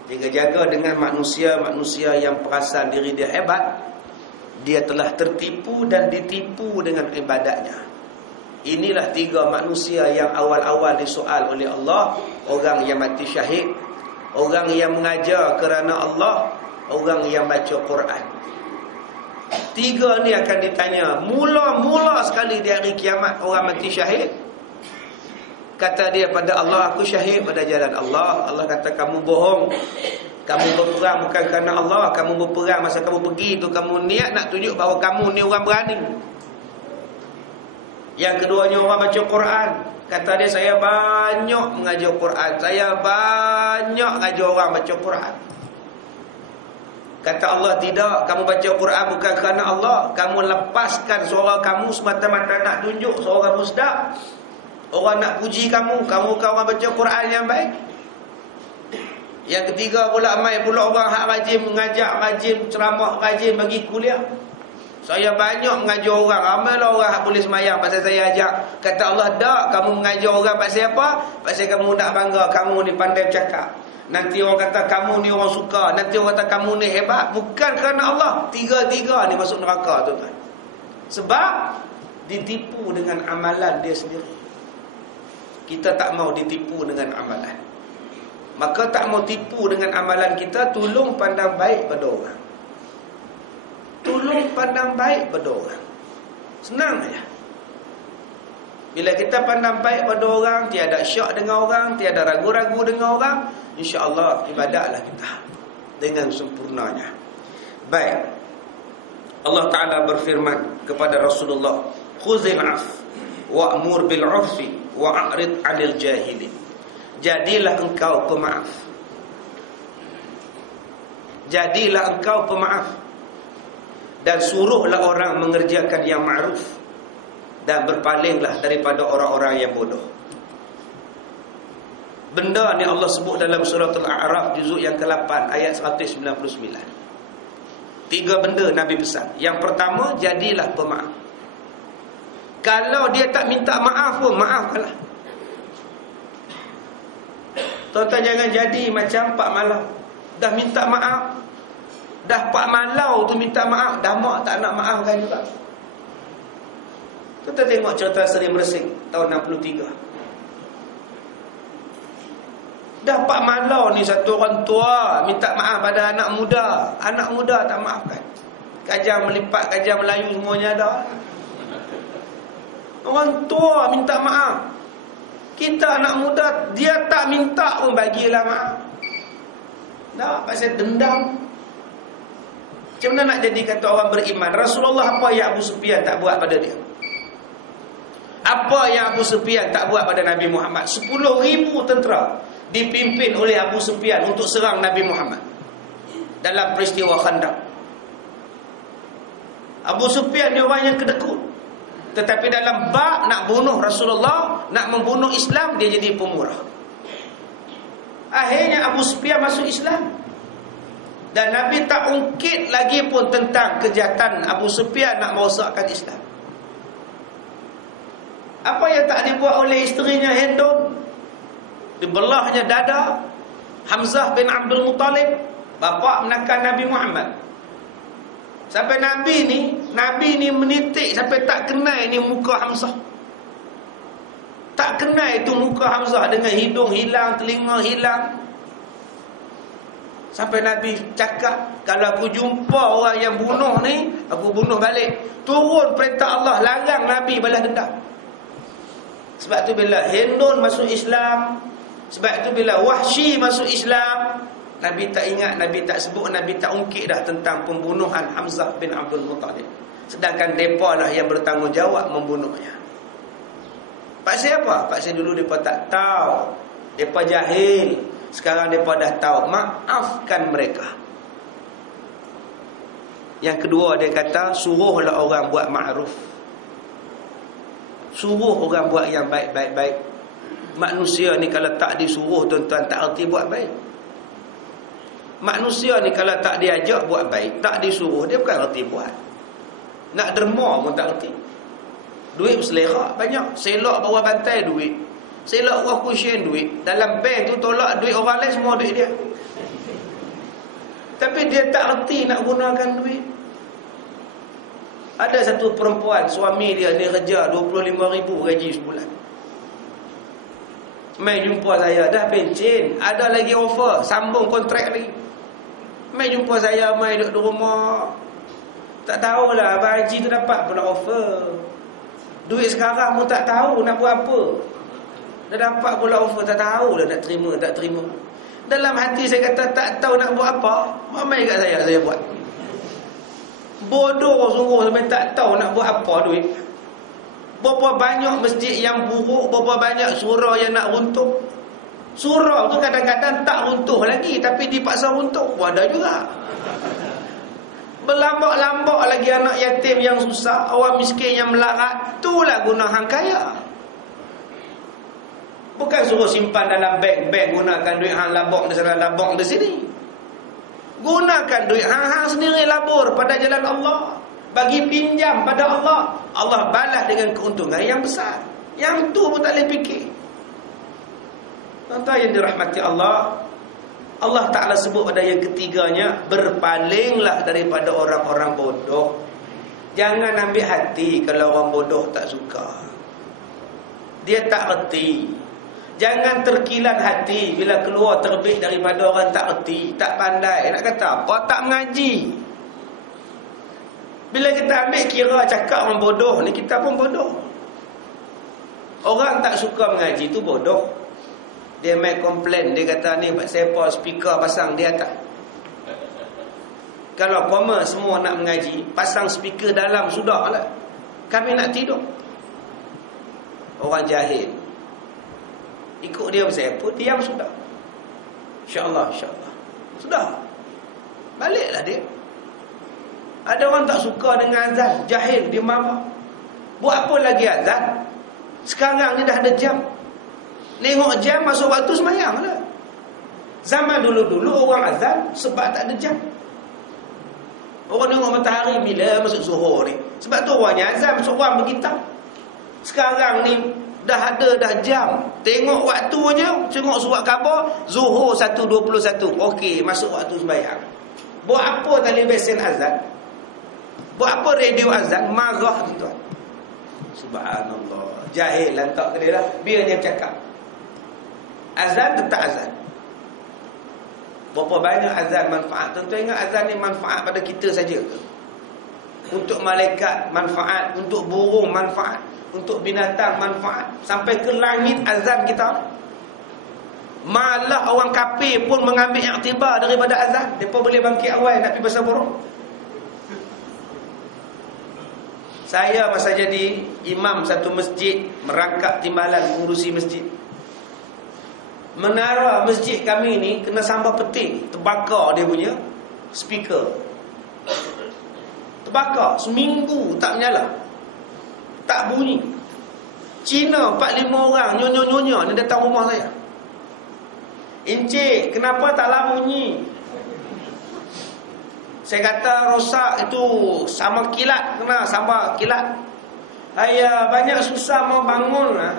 Jaga-jaga dengan manusia-manusia yang perasan diri dia hebat. Dia telah tertipu dan ditipu dengan ibadatnya. Inilah tiga manusia yang awal-awal disoal oleh Allah. Orang yang mati syahid, orang yang mengajar kerana Allah, orang yang baca Quran. Tiga ni akan ditanya mula-mula sekali di hari kiamat. Orang mati syahid, kata dia pada Allah, aku syahid pada jalan Allah. Allah kata kamu bohong, kamu berperang bukan kerana Allah. Kamu berperang masa kamu pergi tu, kamu niat nak tunjuk bahawa kamu ni orang berani. Yang keduanya orang baca Quran, kata dia saya banyak mengajar Quran, saya banyak mengajar orang baca Quran. Kata Allah, tidak, kamu baca Quran bukan kerana Allah. Kamu lepaskan suara kamu semata-mata nak tunjuk suara kamu sedap. Orang nak puji kamu, kamu kawan baca Quran yang baik. Yang ketiga pula, mai pula orang hak rajin mengajar, rajin ceramah, rajin bagi kuliah. Saya banyak mengajar orang, ramailah orang hak boleh semayang pasal saya ajak. Kata Allah, tak, kamu mengajar orang pasal apa? Pasal kamu nak bangga, kamu ni pandai bercakap. Nanti orang kata kamu ni orang suka, nanti orang kata kamu ni hebat. Bukan kerana Allah. Tiga-tiga ni masuk neraka, tuan-tuan. Sebab ditipu dengan amalan dia sendiri. Kita tak mau ditipu dengan amalan. Maka tak mau tipu dengan amalan kita, tolong pandang baik pada orang. Tolong pandang baik pada orang. Senang saja. Bila kita pandang baik pada orang, tiada syak dengan orang, tiada ragu-ragu dengan orang, insya-Allah ibadatlah kita dengan sempurnanya. Baik. Allah Taala berfirman kepada Rasulullah, "Khuzil 'af wa'mur bil 'urfi wa'rid 'anil jahilin." Jadilah engkau pemaaf. Jadilah engkau pemaaf dan suruhlah orang mengerjakan yang ma'ruf dan berpalinglah daripada orang-orang yang bodoh. Benda ni Allah sebut dalam surah Al-A'raf juzuk yang ke-8 ayat 199. 3 benda Nabi pesan. Yang pertama, jadilah pemaaf. Kalau dia tak minta maaf pun, maafkanlah. Tuan-tuan jangan jadi macam Pak Malau. Dah minta maaf, dah Pak Malau tu minta maaf, dah mak tak nak maafkan juga. Kita tengok cerita Seri Mersing tahun 63. Dah Pak Malau ni satu orang tua minta maaf pada anak muda. Anak muda tak maafkan. Kajang melipat, kajang Melayu semuanya ada. Orang tua minta maaf. Kita anak muda, dia tak minta pun bagilah maaf. Tak, pasal dendam. Macam mana nak jadi kata orang beriman? Rasulullah apa yang Abu Sufyan tak buat pada dia? Apa yang Abu Sufyan tak buat pada Nabi Muhammad? 10,000 tentera dipimpin oleh Abu Sufyan untuk serang Nabi Muhammad dalam peristiwa Khandaq. Abu Sufyan dia orang yang kedekut, tetapi dalam bab nak bunuh Rasulullah, nak membunuh Islam, dia jadi pemurah. Akhirnya Abu Sufyan masuk Islam. Dan Nabi tak ungkit lagi pun tentang kejahatan Abu Sufyan nak merosakkan Islam. Apa yang tak dibuat oleh isterinya Hindun? Dibelahnya dada Hamzah bin Abdul Muttalib, bapa menakan Nabi Muhammad. Sampai Nabi ni menitik sampai tak kenal ni muka Hamzah. Tak kenal itu muka Hamzah dengan hidung hilang, telinga hilang. Sampai Nabi cakap, kalau aku jumpa orang yang bunuh ni, aku bunuh balik. Turun perintah Allah, larang Nabi balas dendam. Sebab tu bila Hindun masuk Islam, sebab tu bila Wahsy masuk Islam, Nabi tak ingat, Nabi tak sebut, Nabi tak ungkit dah tentang pembunuhan Hamzah bin Abdul Muttalib. Sedangkan mereka lah yang bertanggungjawab membunuhnya. Pasal apa? Pasal dulu mereka tak tahu, mereka jahil. Sekarang mereka dah tahu. Maafkan mereka. Yang kedua dia kata, suruhlah orang buat ma'ruf. Suruh orang buat yang baik-baik. Manusia ni kalau tak disuruh, tuan-tuan, tak erti buat baik. Manusia ni kalau tak diajak buat baik, tak disuruh, dia bukan erti buat. Nak derma pun tak erti. Duit berselera banyak. Selok bawah bantai duit, selok bawah kusyen duit. Dalam bank tu tolak duit orang lain, semua duit dia. Tapi dia tak erti nak gunakan duit. Ada satu perempuan, suami dia kerja 25,000 gaji sebulan. Mai jumpa saya, dah pencen, ada lagi offer, sambung kontrak lagi. Mai jumpa saya, mai duduk di rumah. Tak tahulah Abang Haji tu dapat pula offer. Duit sekarang pun tak tahu nak buat apa. Dah dapat pula offer, tak tahulah nak terima tak terima. Dalam hati saya kata tak tahu nak buat apa, mai kat saya buat. Bodoh sungguh sampai tak tahu nak buat apa duit. Berapa banyak masjid yang buruk, berapa banyak surau yang nak runtuh. Surau tu kadang-kadang tak runtuh lagi, tapi dipaksa runtuh. Ada juga. Berlambak-lambak lagi anak yatim yang susah, orang miskin yang melarat. Itulah guna hang kaya. Bukan suruh simpan dalam beg gunakan duit hang labok di sana, labok di sini. Gunakan duit hang sendiri labur pada jalan Allah. Bagi pinjam pada Allah. Allah balas dengan keuntungan yang besar. Yang tu pun tak boleh fikir. Tuan-tuan yang dirahmati Allah, Allah Ta'ala sebut pada yang ketiganya, berpalinglah daripada orang-orang bodoh. Jangan ambil hati kalau orang bodoh tak suka. Dia tak reti. Jangan terkilan hati bila keluar terbit daripada orang tak reti, tak pandai. Nak kata apa? Tak mengaji. Bila kita ambil kira cakap orang bodoh ni, kita pun bodoh. Orang tak suka mengaji tu bodoh. Dia main komplain, dia kata ni Pak Sepa speaker pasang di atas. Kalau koma semua nak mengaji, pasang speaker dalam sudah lah. Kami nak tidur. Orang jahil ikut dia Pak Sepa, diam sudah. InsyaAllah, insyaAllah. Sudah. Baliklah dia. Ada orang tak suka dengan azan, jahil, dia marah. Buat apa lagi azan? Sekarang ni dah ada jam. Tengok jam, masuk waktu semayang lah. Zaman dulu-dulu orang azan sebab tak ada jam. Orang tengok matahari bila masuk zuhur ni. Sebab tu orangnya azan, masuk orang bergitar. Sekarang ni dah ada dah jam. Tengok waktunya, tengok surat khabar, zuhur 1.21. Okey, masuk waktu sembahyang. Buat apa tali besen azan? Buat apa radio azan? Marah tuan. Subhanallah. Jahil lantak ke dia lah. Biar dia cakap. Azan tetap azan. Berapa banyak azan manfaat? Tuan-tuan ingat azan ni manfaat pada kita saja ke? Untuk malaikat manfaat, untuk burung manfaat, untuk binatang manfaat, sampai ke langit azan kita. Malah orang kafir pun mengambil iktibar daripada azan. Mereka boleh bangkit awal nak pergi pasar burung. Saya masa jadi imam satu masjid, merangkap timbalan mengurusi masjid. Menara masjid kami ni kena sambal peting, terbakar dia punya speaker. Terbakar seminggu tak menyala. Tak bunyi. Cina 4-5 orang nyonya-nyonya ni datang rumah saya. Encik, kenapa tak lah bunyi? Saya kata rosak itu sama kilat, kena sama kilat. Ayah banyak susah mau bangun lah.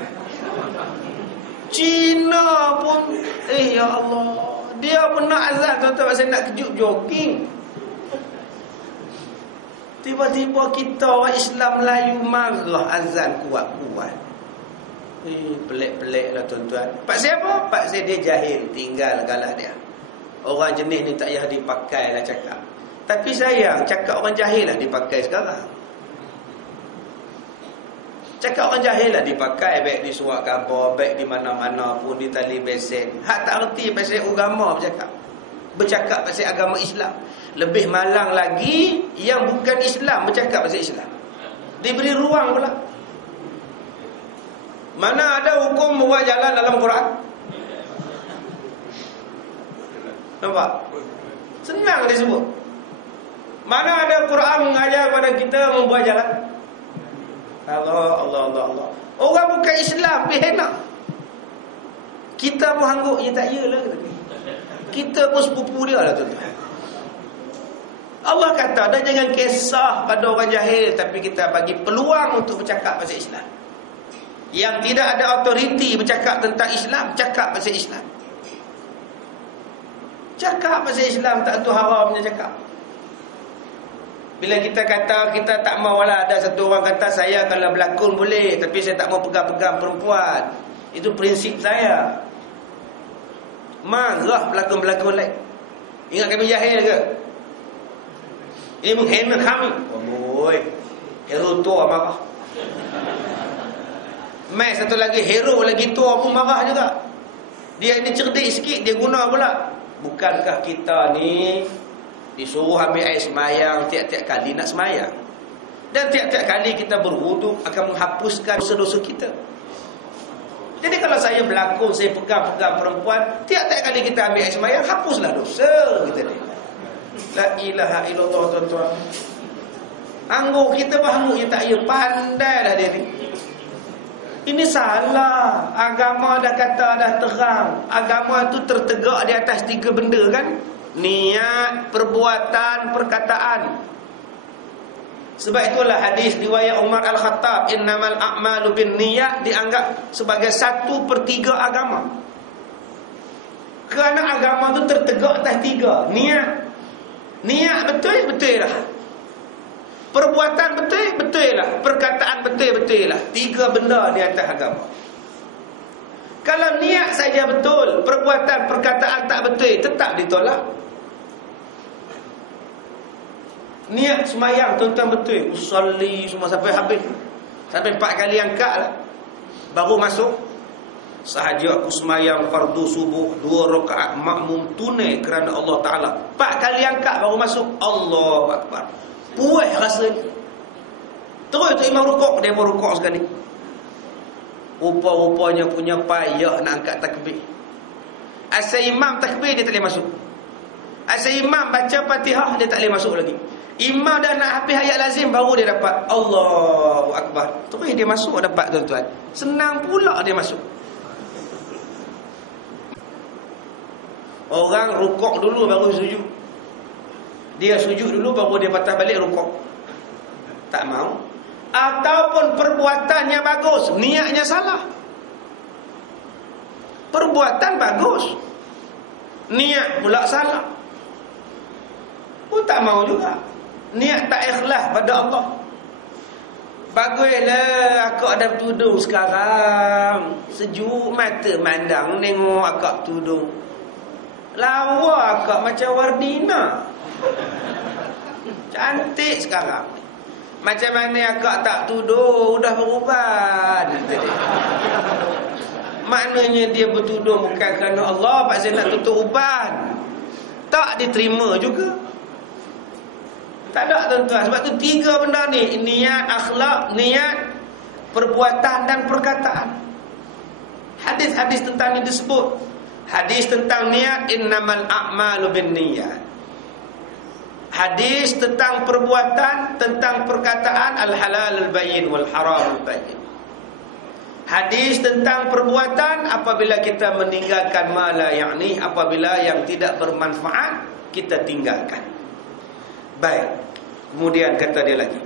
Cina pun ya Allah, dia pun nak azan tuan-tuan, saya nak kejut jogging. Tiba-tiba kita orang Islam Melayu marah azan kuat-kuat. Pelik-pelik lah tuan-tuan. Pak siapa? Pak saya dia jahil, tinggal galah dia. Orang jenis ni tak payah dipakai lah cakap. Tapi sayang, cakap orang jahil lah dipakai sekarang. Cakap orang jahil lah dipakai, baik di surat khabar, baik di mana-mana pun, di tali besen. Hak tak erti pasal agama bercakap pasal agama Islam. Lebih malang lagi yang bukan Islam bercakap pasal Islam. Diberi ruang pula. Mana ada hukum buat jalan dalam Quran? Nampak? Senang disebut. Mana ada Quran mengajar kepada kita membuat jalan? Allah. Orang bukan Islam pergi hendak. Kita pun hangguk, ya tak iyalah. Kita pun sepupu dia lah tuan-tuan. Allah kata, dan jangan kisah pada orang jahil, tapi kita bagi peluang untuk bercakap pasal Islam. Yang tidak ada autoriti bercakap tentang Islam, cakap pasal Islam. Cakap pasal Islam, tak tu haramnya cakap. Bila kita kata kita tak maulah, ada satu orang kata saya kalau berlakon boleh, tapi saya tak mau pegang-pegang perempuan. Itu prinsip saya. Marah pelakon-pelakon lain. Ingat kami jahil ke? Ini menghina kami. Oh, hero tua marah. Mai satu lagi hero lagi tua pun marah juga. Dia ini cerdik sikit, dia guna pula. Bukankah kita ni disuruh ambil air semayang tiap-tiap kali nak semayang, dan tiap-tiap kali kita berwuduk akan menghapuskan dosa-dosa kita. Jadi kalau saya berlakon, saya pegang-pegang perempuan, tiap-tiap kali kita ambil air semayang, hapuslah dosa kita ni. La ilaha illallah tuan-tuan. Anggur kita baru je tak ya. Pandai dah dia ni. Ini salah. Agama dah kata dah terang. Agama tu tertegak di atas 3 benda kan. Niat, perbuatan, perkataan. Sebab itulah hadis riwayat Umar Al-Khattab, innamal a'malu bin niyat, dianggap sebagai 1/3 agama. Kerana agama tu tertegak atas 3. Niat betul lah. Perbuatan betul lah. Perkataan betul lah. 3 benda di atas agama. Kalau niat saja betul, perbuatan, perkataan tak betul, tetap ditolak. Niat semayang tuan-tuan betul, usalli semua sampai habis, sampai 4 kali angkat lah, baru masuk. Sahaja aku semayang fardu subuh 2 rakaat makmum tunai kerana Allah Ta'ala, 4 kali angkat baru masuk. Allahu Akbar. Puas rasa ni. Terus tu imam rukuk, dia pun rukuk sekali. Rupa-rupanya punya payah nak angkat takbir. Asal imam takbir dia tak boleh masuk. Asal imam baca Fatihah dia tak boleh masuk lagi. Imam dah nak habis ayat lazim baru dia dapat Allahu Akbar. Terus dia masuk dapat tuan-tuan. Senang pula dia masuk. Orang rukuk dulu baru sujud. Dia sujud dulu baru dia patah balik rukuk. Tak mau. Ataupun perbuatannya bagus, niatnya salah. Perbuatan bagus, niat pula salah. Pun tak mau juga. Niat tak ikhlas pada Allah. Baguslah akak dah tudung sekarang. Sejuk mata mandang tengok akak tudung. Lawa akak macam Wardina. Cantik sekarang. Macam mana akak tak tudung, dah berubah. Maknanya dia bertudung bukan kerana Allah, pasal nak tutup uban. Tak diterima juga. Tak ada tuan-tuan. Sebab tu 3 benda ni, niat, akhlak, niat, perbuatan dan perkataan. Hadis-hadis tentang ni disebut. Hadis tentang niat, innamal a'malu bin niyat. Hadis tentang perbuatan, tentang perkataan, al-halal al-bayyin wal-haram al-bayyin. Hadis tentang perbuatan, apabila kita meninggalkan ma la ya'ni, apabila yang tidak bermanfaat kita tinggalkan. Baik. Kemudian kata dia lagi,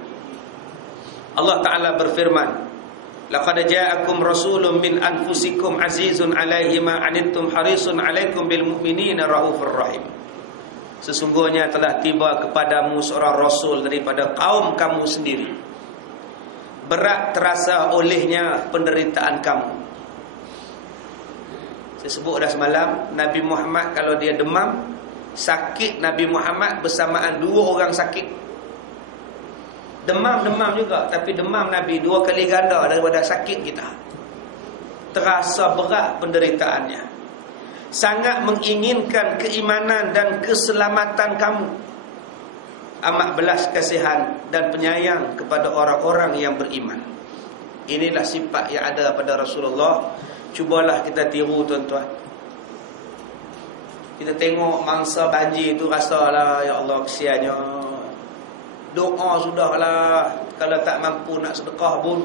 Allah Ta'ala berfirman, laqad ja'akum rasulun min anfusikum azizun 'alaihi ma 'anittum harisun 'alaikum bil mu'minina raufur rahim. Sesungguhnya telah tiba kepadamu seorang rasul daripada kaum kamu sendiri. Berat terasa olehnya penderitaan kamu. Saya sebut dah semalam, Nabi Muhammad kalau dia demam, sakit Nabi Muhammad bersamaan 2 orang sakit. Demam juga, tapi demam Nabi 2 kali ganda daripada sakit kita. Terasa berat penderitaannya. Sangat menginginkan keimanan dan keselamatan kamu. Amat belas kasihan dan penyayang kepada orang-orang yang beriman. Inilah sifat yang ada pada Rasulullah. Cubalah kita tiru tuan-tuan. Kita tengok mangsa banjir tu, rasalah ya Allah kesiannya. Doa sudahlah. Kalau tak mampu nak sedekah pun,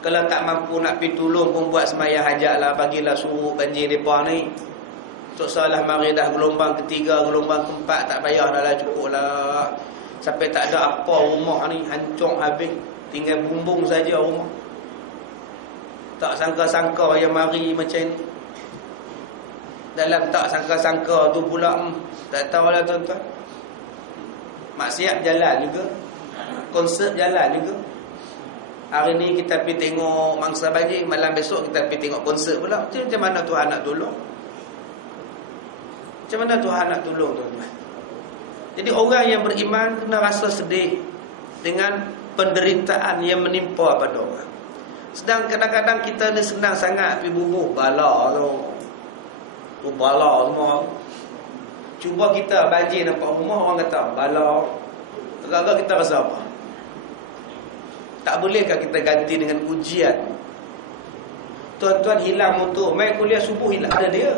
kalau tak mampu nak pergi tolong pun buat sembahyang hajat lah. Bagilah suruh banjir mereka ni. Tak salah mari dah gelombang ketiga, gelombang keempat, tak payah dah lah, cukup lah. Sampai tak ada apa rumah ni, hancur habis. Tinggal bumbung saja rumah. Tak sangka-sangka yang mari macam ni. Dalam tak sangka-sangka tu pula, tak tahulah tuan-tuan. Maksiat jalan juga, konsert jalan juga. Hari ni kita pergi tengok mangsa banjir, malam besok kita pergi tengok konsert pula. Macam mana Tuhan nak tolong? Macam mana Tuhan nak tolong tuan-tuan? Jadi orang yang beriman kena rasa sedih dengan penderitaan yang menimpa pada orang. Sedang kadang-kadang kita ni senang sangat pergi bubuh bala tu. Bala semua. Cuba kita banjir nampak rumah, orang kata bala. Agak-agak kita rasa apa? Tak bolehkah kita ganti dengan ujian? Tuan-tuan hilang motor, mai kuliah subuh hilang pada dia.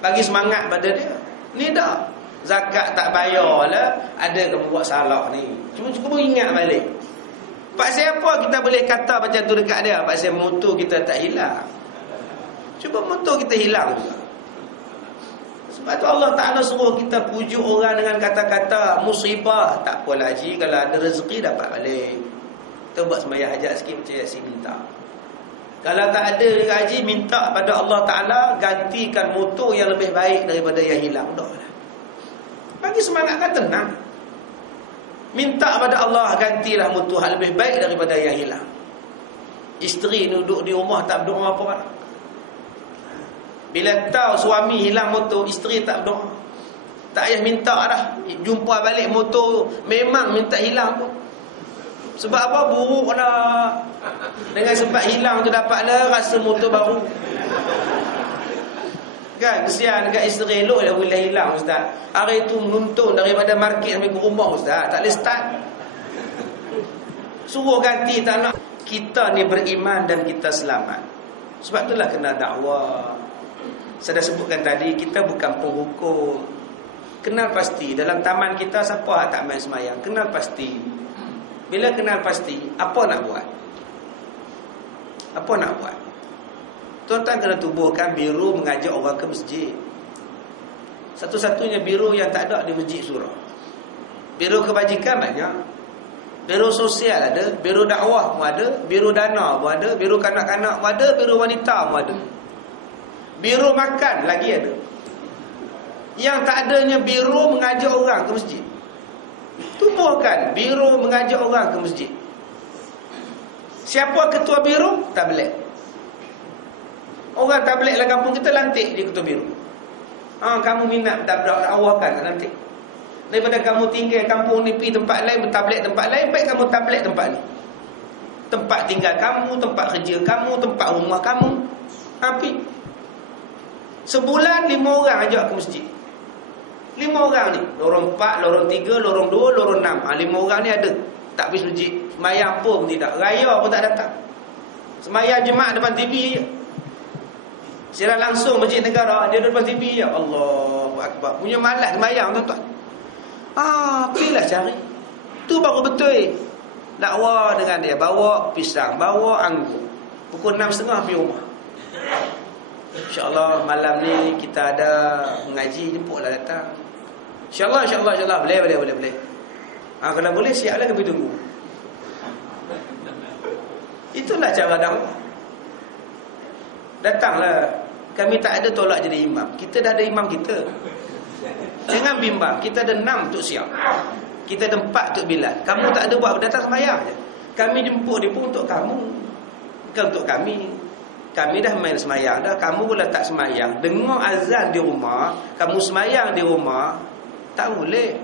Bagi semangat pada dia. Ni dah zakat tak bayar lah, ada kamu buat salah ni. Cuba ingat balik. Pasal apa kita boleh kata macam tu dekat dia? Pasal motor kita tak hilang. Cuba motor kita hilang juga. Sebab tu Allah Ta'ala suruh kita pujuk orang dengan kata-kata musibah. Tak apalah haji, kalau ada rezeki dapat balik. Kita buat sembahyang hajat sikit macam Yasin minta. Kalau tak ada haji, minta pada Allah Ta'ala gantikan motor yang lebih baik daripada yang hilang. Dah lah. Bagi semangat kan tenang. Minta pada Allah gantilah motor yang lebih baik daripada yang hilang. Isteri duduk di rumah tak berdoa apa-apa. Bila tahu suami hilang motor, isteri tak berdoa. Tak payah minta dah. Jumpa balik motor memang minta hilang pun. Sebab apa? Buruk lah. Dengan sebab hilang tu dapatlah rasa motor baru. Kan? Kesian dekat isteri elok lah bila hilang ustaz. Hari tu menuntun daripada market sampai ke rumah ustaz. Tak boleh start. Suruh ganti tak nak. Kita ni beriman dan kita selamat. Sebab itulah kena dakwah. Saya dah sebutkan tadi, kita bukan penghukum. Kenal pasti. Dalam taman kita, siapa tak main semayang? Kenal pasti. Bila kenal pasti, apa nak buat? Apa nak buat? Tuan-tuan kena tubuhkan biro mengajak orang ke masjid. Satu-satunya biro yang tak ada di Masjid Surah. Biro kebajikan banyak. Biro sosial ada, biro dakwah pun ada, biro dana pun ada, biro kanak-kanak pun ada, biro wanita pun ada. Biro makan lagi ada. Yang tak adanya biro mengajak orang ke masjid. Tubuhkan biro mengajak orang ke masjid. Siapa ketua biro? Tabligh. Orang tabligh dalam kampung kita lantik dia ketua biro. Kamu minat dakwahkan lantik. Daripada kamu tinggal kampung ni pergi tempat lain, bertabligh tempat lain, baik kamu tabligh tempat ni. Tempat tinggal kamu, tempat kerja kamu, tempat rumah kamu. Api. Sebulan 5 orang ajak ke masjid. 5 orang ni. Lorong 4, lorong 3, lorong 2, lorong 6. 5 orang ni ada. Tak pergi masjid. Semayang pun tidak. Raya pun tak datang. Semayang jemaah depan TV je. Siaran langsung Masjid Negara, dia depan TV je. Allahu Akbar. Punya malas semayang tuan-tuan. Pilihlah cari. Tu baru betul. Dakwah dengan dia. Bawa pisang, bawa anggur. Pukul 6.30 pergi rumah. InsyaAllah malam ni kita ada mengaji, jemputlah datang. InsyaAllah boleh. Kalau boleh siaplah kami tunggu. Itulah cara dakwah. Datanglah. Kami tak ada tolak jadi imam. Kita dah ada imam kita. Jangan bimbang. Kita ada 6 untuk siap. Kita ada 4 untuk bilal. Kamu tak ada buat, datang semayang je. Kami jemput dia pun untuk kamu, bukan untuk kami. Kami dah main semayang dah. Kamu pula tak semayang. Dengar azan di rumah, kamu semayang di rumah, tak boleh.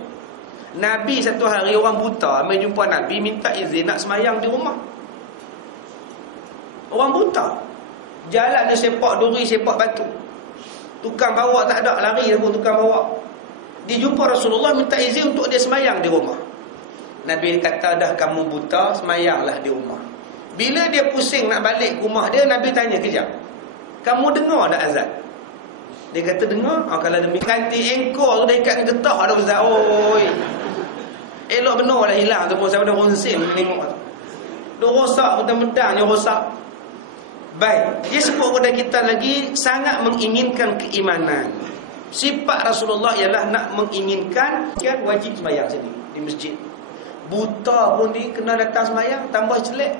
Nabi satu hari orang buta main jumpa Nabi, minta izin nak semayang di rumah. Orang buta. Jalan dia sepak duri, sepak batu. Tukang bawa tak ada, lari pun tukang bawa. Dia jumpa Rasulullah, minta izin untuk dia semayang di rumah. Nabi kata, dah kamu buta, semayanglah di rumah. Bila dia pusing nak balik ke rumah dia, Nabi tanya kejap, kamu dengar tak azan? Dia kata dengar. Kalau demi ganti engkor tu dah ikat getah dah Ustaz. Oi. Elok benar lah hilang tu pun saya dah ronsin tengok tu. Dia rosak, medang-medang dia rosak. Baik, dia sebut kepada kita lagi sangat menginginkan keimanan. Sifat Rasulullah ialah nak menginginkan kan wajib sembahyang sini di masjid. Buta pun dia kena datang sembahyang, tambah jelek.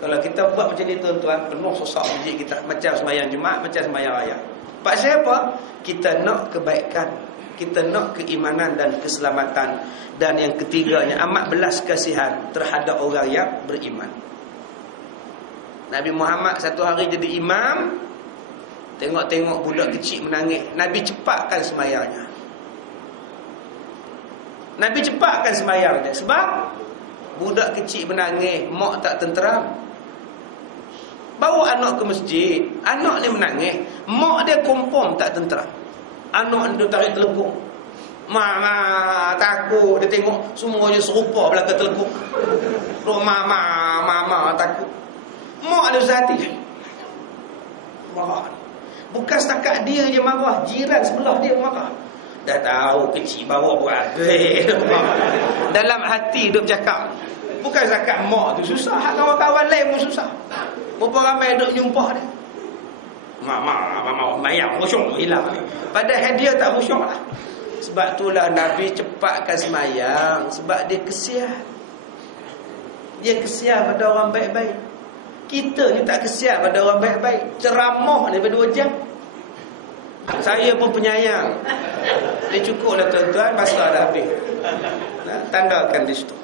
Kalau kita buat macam ni tuan-tuan, penuh sosak masjid kita, macam sembahyang Jumaat, macam sembahyang raya. Pasal apa? Kita nak kebaikan, kita nak keimanan dan keselamatan. Dan yang ketiganya, amat belas kasihan terhadap orang yang beriman. Nabi Muhammad satu hari jadi imam, tengok-tengok budak kecil menangis. Nabi cepatkan sembahyangnya. Nabi cepatkan sembahyangnya. Sebab budak kecil menangis, mak tak tenteram. Bawa anak ke masjid, anak ni menangis, mak dia kompom tak tenteram. Anak dia tarik telekung. Mama takut, dia tengok semuanya serupa belakang telekung. Mama takut. Mak dia sehati marah. Bukan setakat dia je marah, jiran sebelah dia marah. Dah tahu kecil bawa beragai. Dalam hati duk cakap. Bukan zakat mak tu susah, kawan-kawan lain pun susah. Berapa ramai duk nyumpah dia. Mak mayang khusyuk hilang. Padahal dia tak khusyuk lah. Sebab itulah Nabi cepatkan semayang. Sebab dia kesian. Dia kesian pada orang baik-baik. Kita ni tak kesian pada orang baik-baik. Ceramah daripada 2 jam. Saya pun penyayang. Dia cukup dah tuan-tuan, masa dah habis. Tandakan di situ.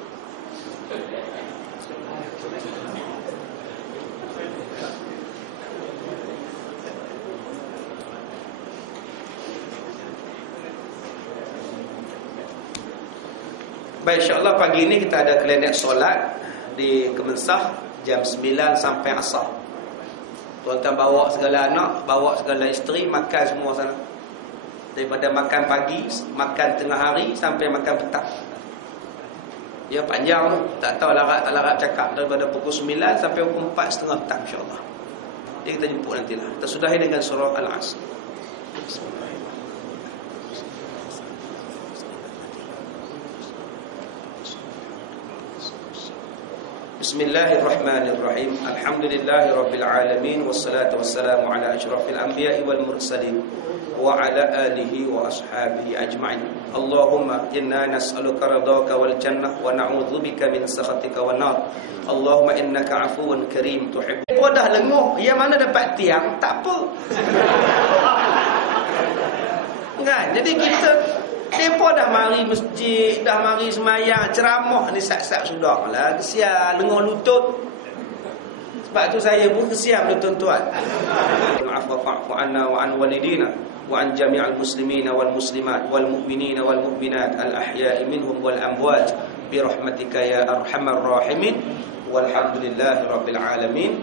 Baik, insyaAllah pagi ni kita ada klinik solat di Kemensah jam 9 sampai asar. Tuan-tuan bawa segala anak, bawa segala isteri, makan semua sana. Daripada makan pagi, makan tengah hari sampai makan petang. Dia panjang tu, tak tahu larat tak larat cakap. Daripada pukul 9 sampai pukul 4.30 petang, insyaAllah. Jadi kita jemput nantilah. Kita sudahi dengan surah Al-Asr. Bismillahirrahmanirrahim. Alhamdulillahirabbil alamin wassalatu wassalamu ala asyrafil anbiya'i wal mursalin wa ala alihi wa ashabihi ajma'in. Allahumma inna nas'aluka ridhaka wal jannah wa na'udzubika min sakhatika wan nar. Allahumma innaka 'afuwun karim tuhibbu. Dah lenguh, yang mana dapat tiang tak apa. Kan? Jadi kita depa dah mari masjid, dah mari semayang, ceramah ni sat-sat sudah lah. Kesian, lenguh lutut. Sebab tu saya pun kesian tuan-tuan. Ma'afu anna wa an walidina wa an jami'al muslimina wal muslimat wal mu'minina wal mu'minat al ahya'i minhum wal amwat bi rahmatika ya arhamar rahimin walhamdulillahi rabbil alamin.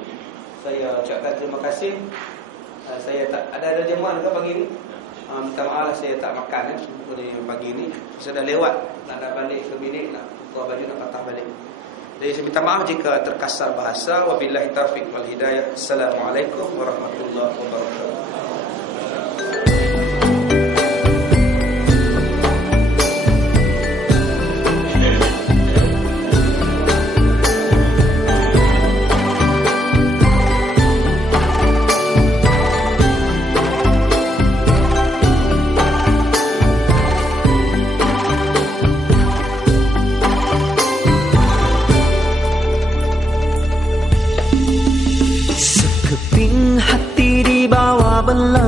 Saya ucapkan terima kasih. Saya tak ada jamuan ke pagi ni? Minta maaf saya tak makan pagi ni. Saya dah lewat, nak balik ke bilik, nak buka baju, nak patah balik. Jadi saya minta maaf jika terkasar bahasa. Wabillahi taufiq wal hidayah. Assalamualaikum warahmatullahi wabarakatuh. Hati dibawa belah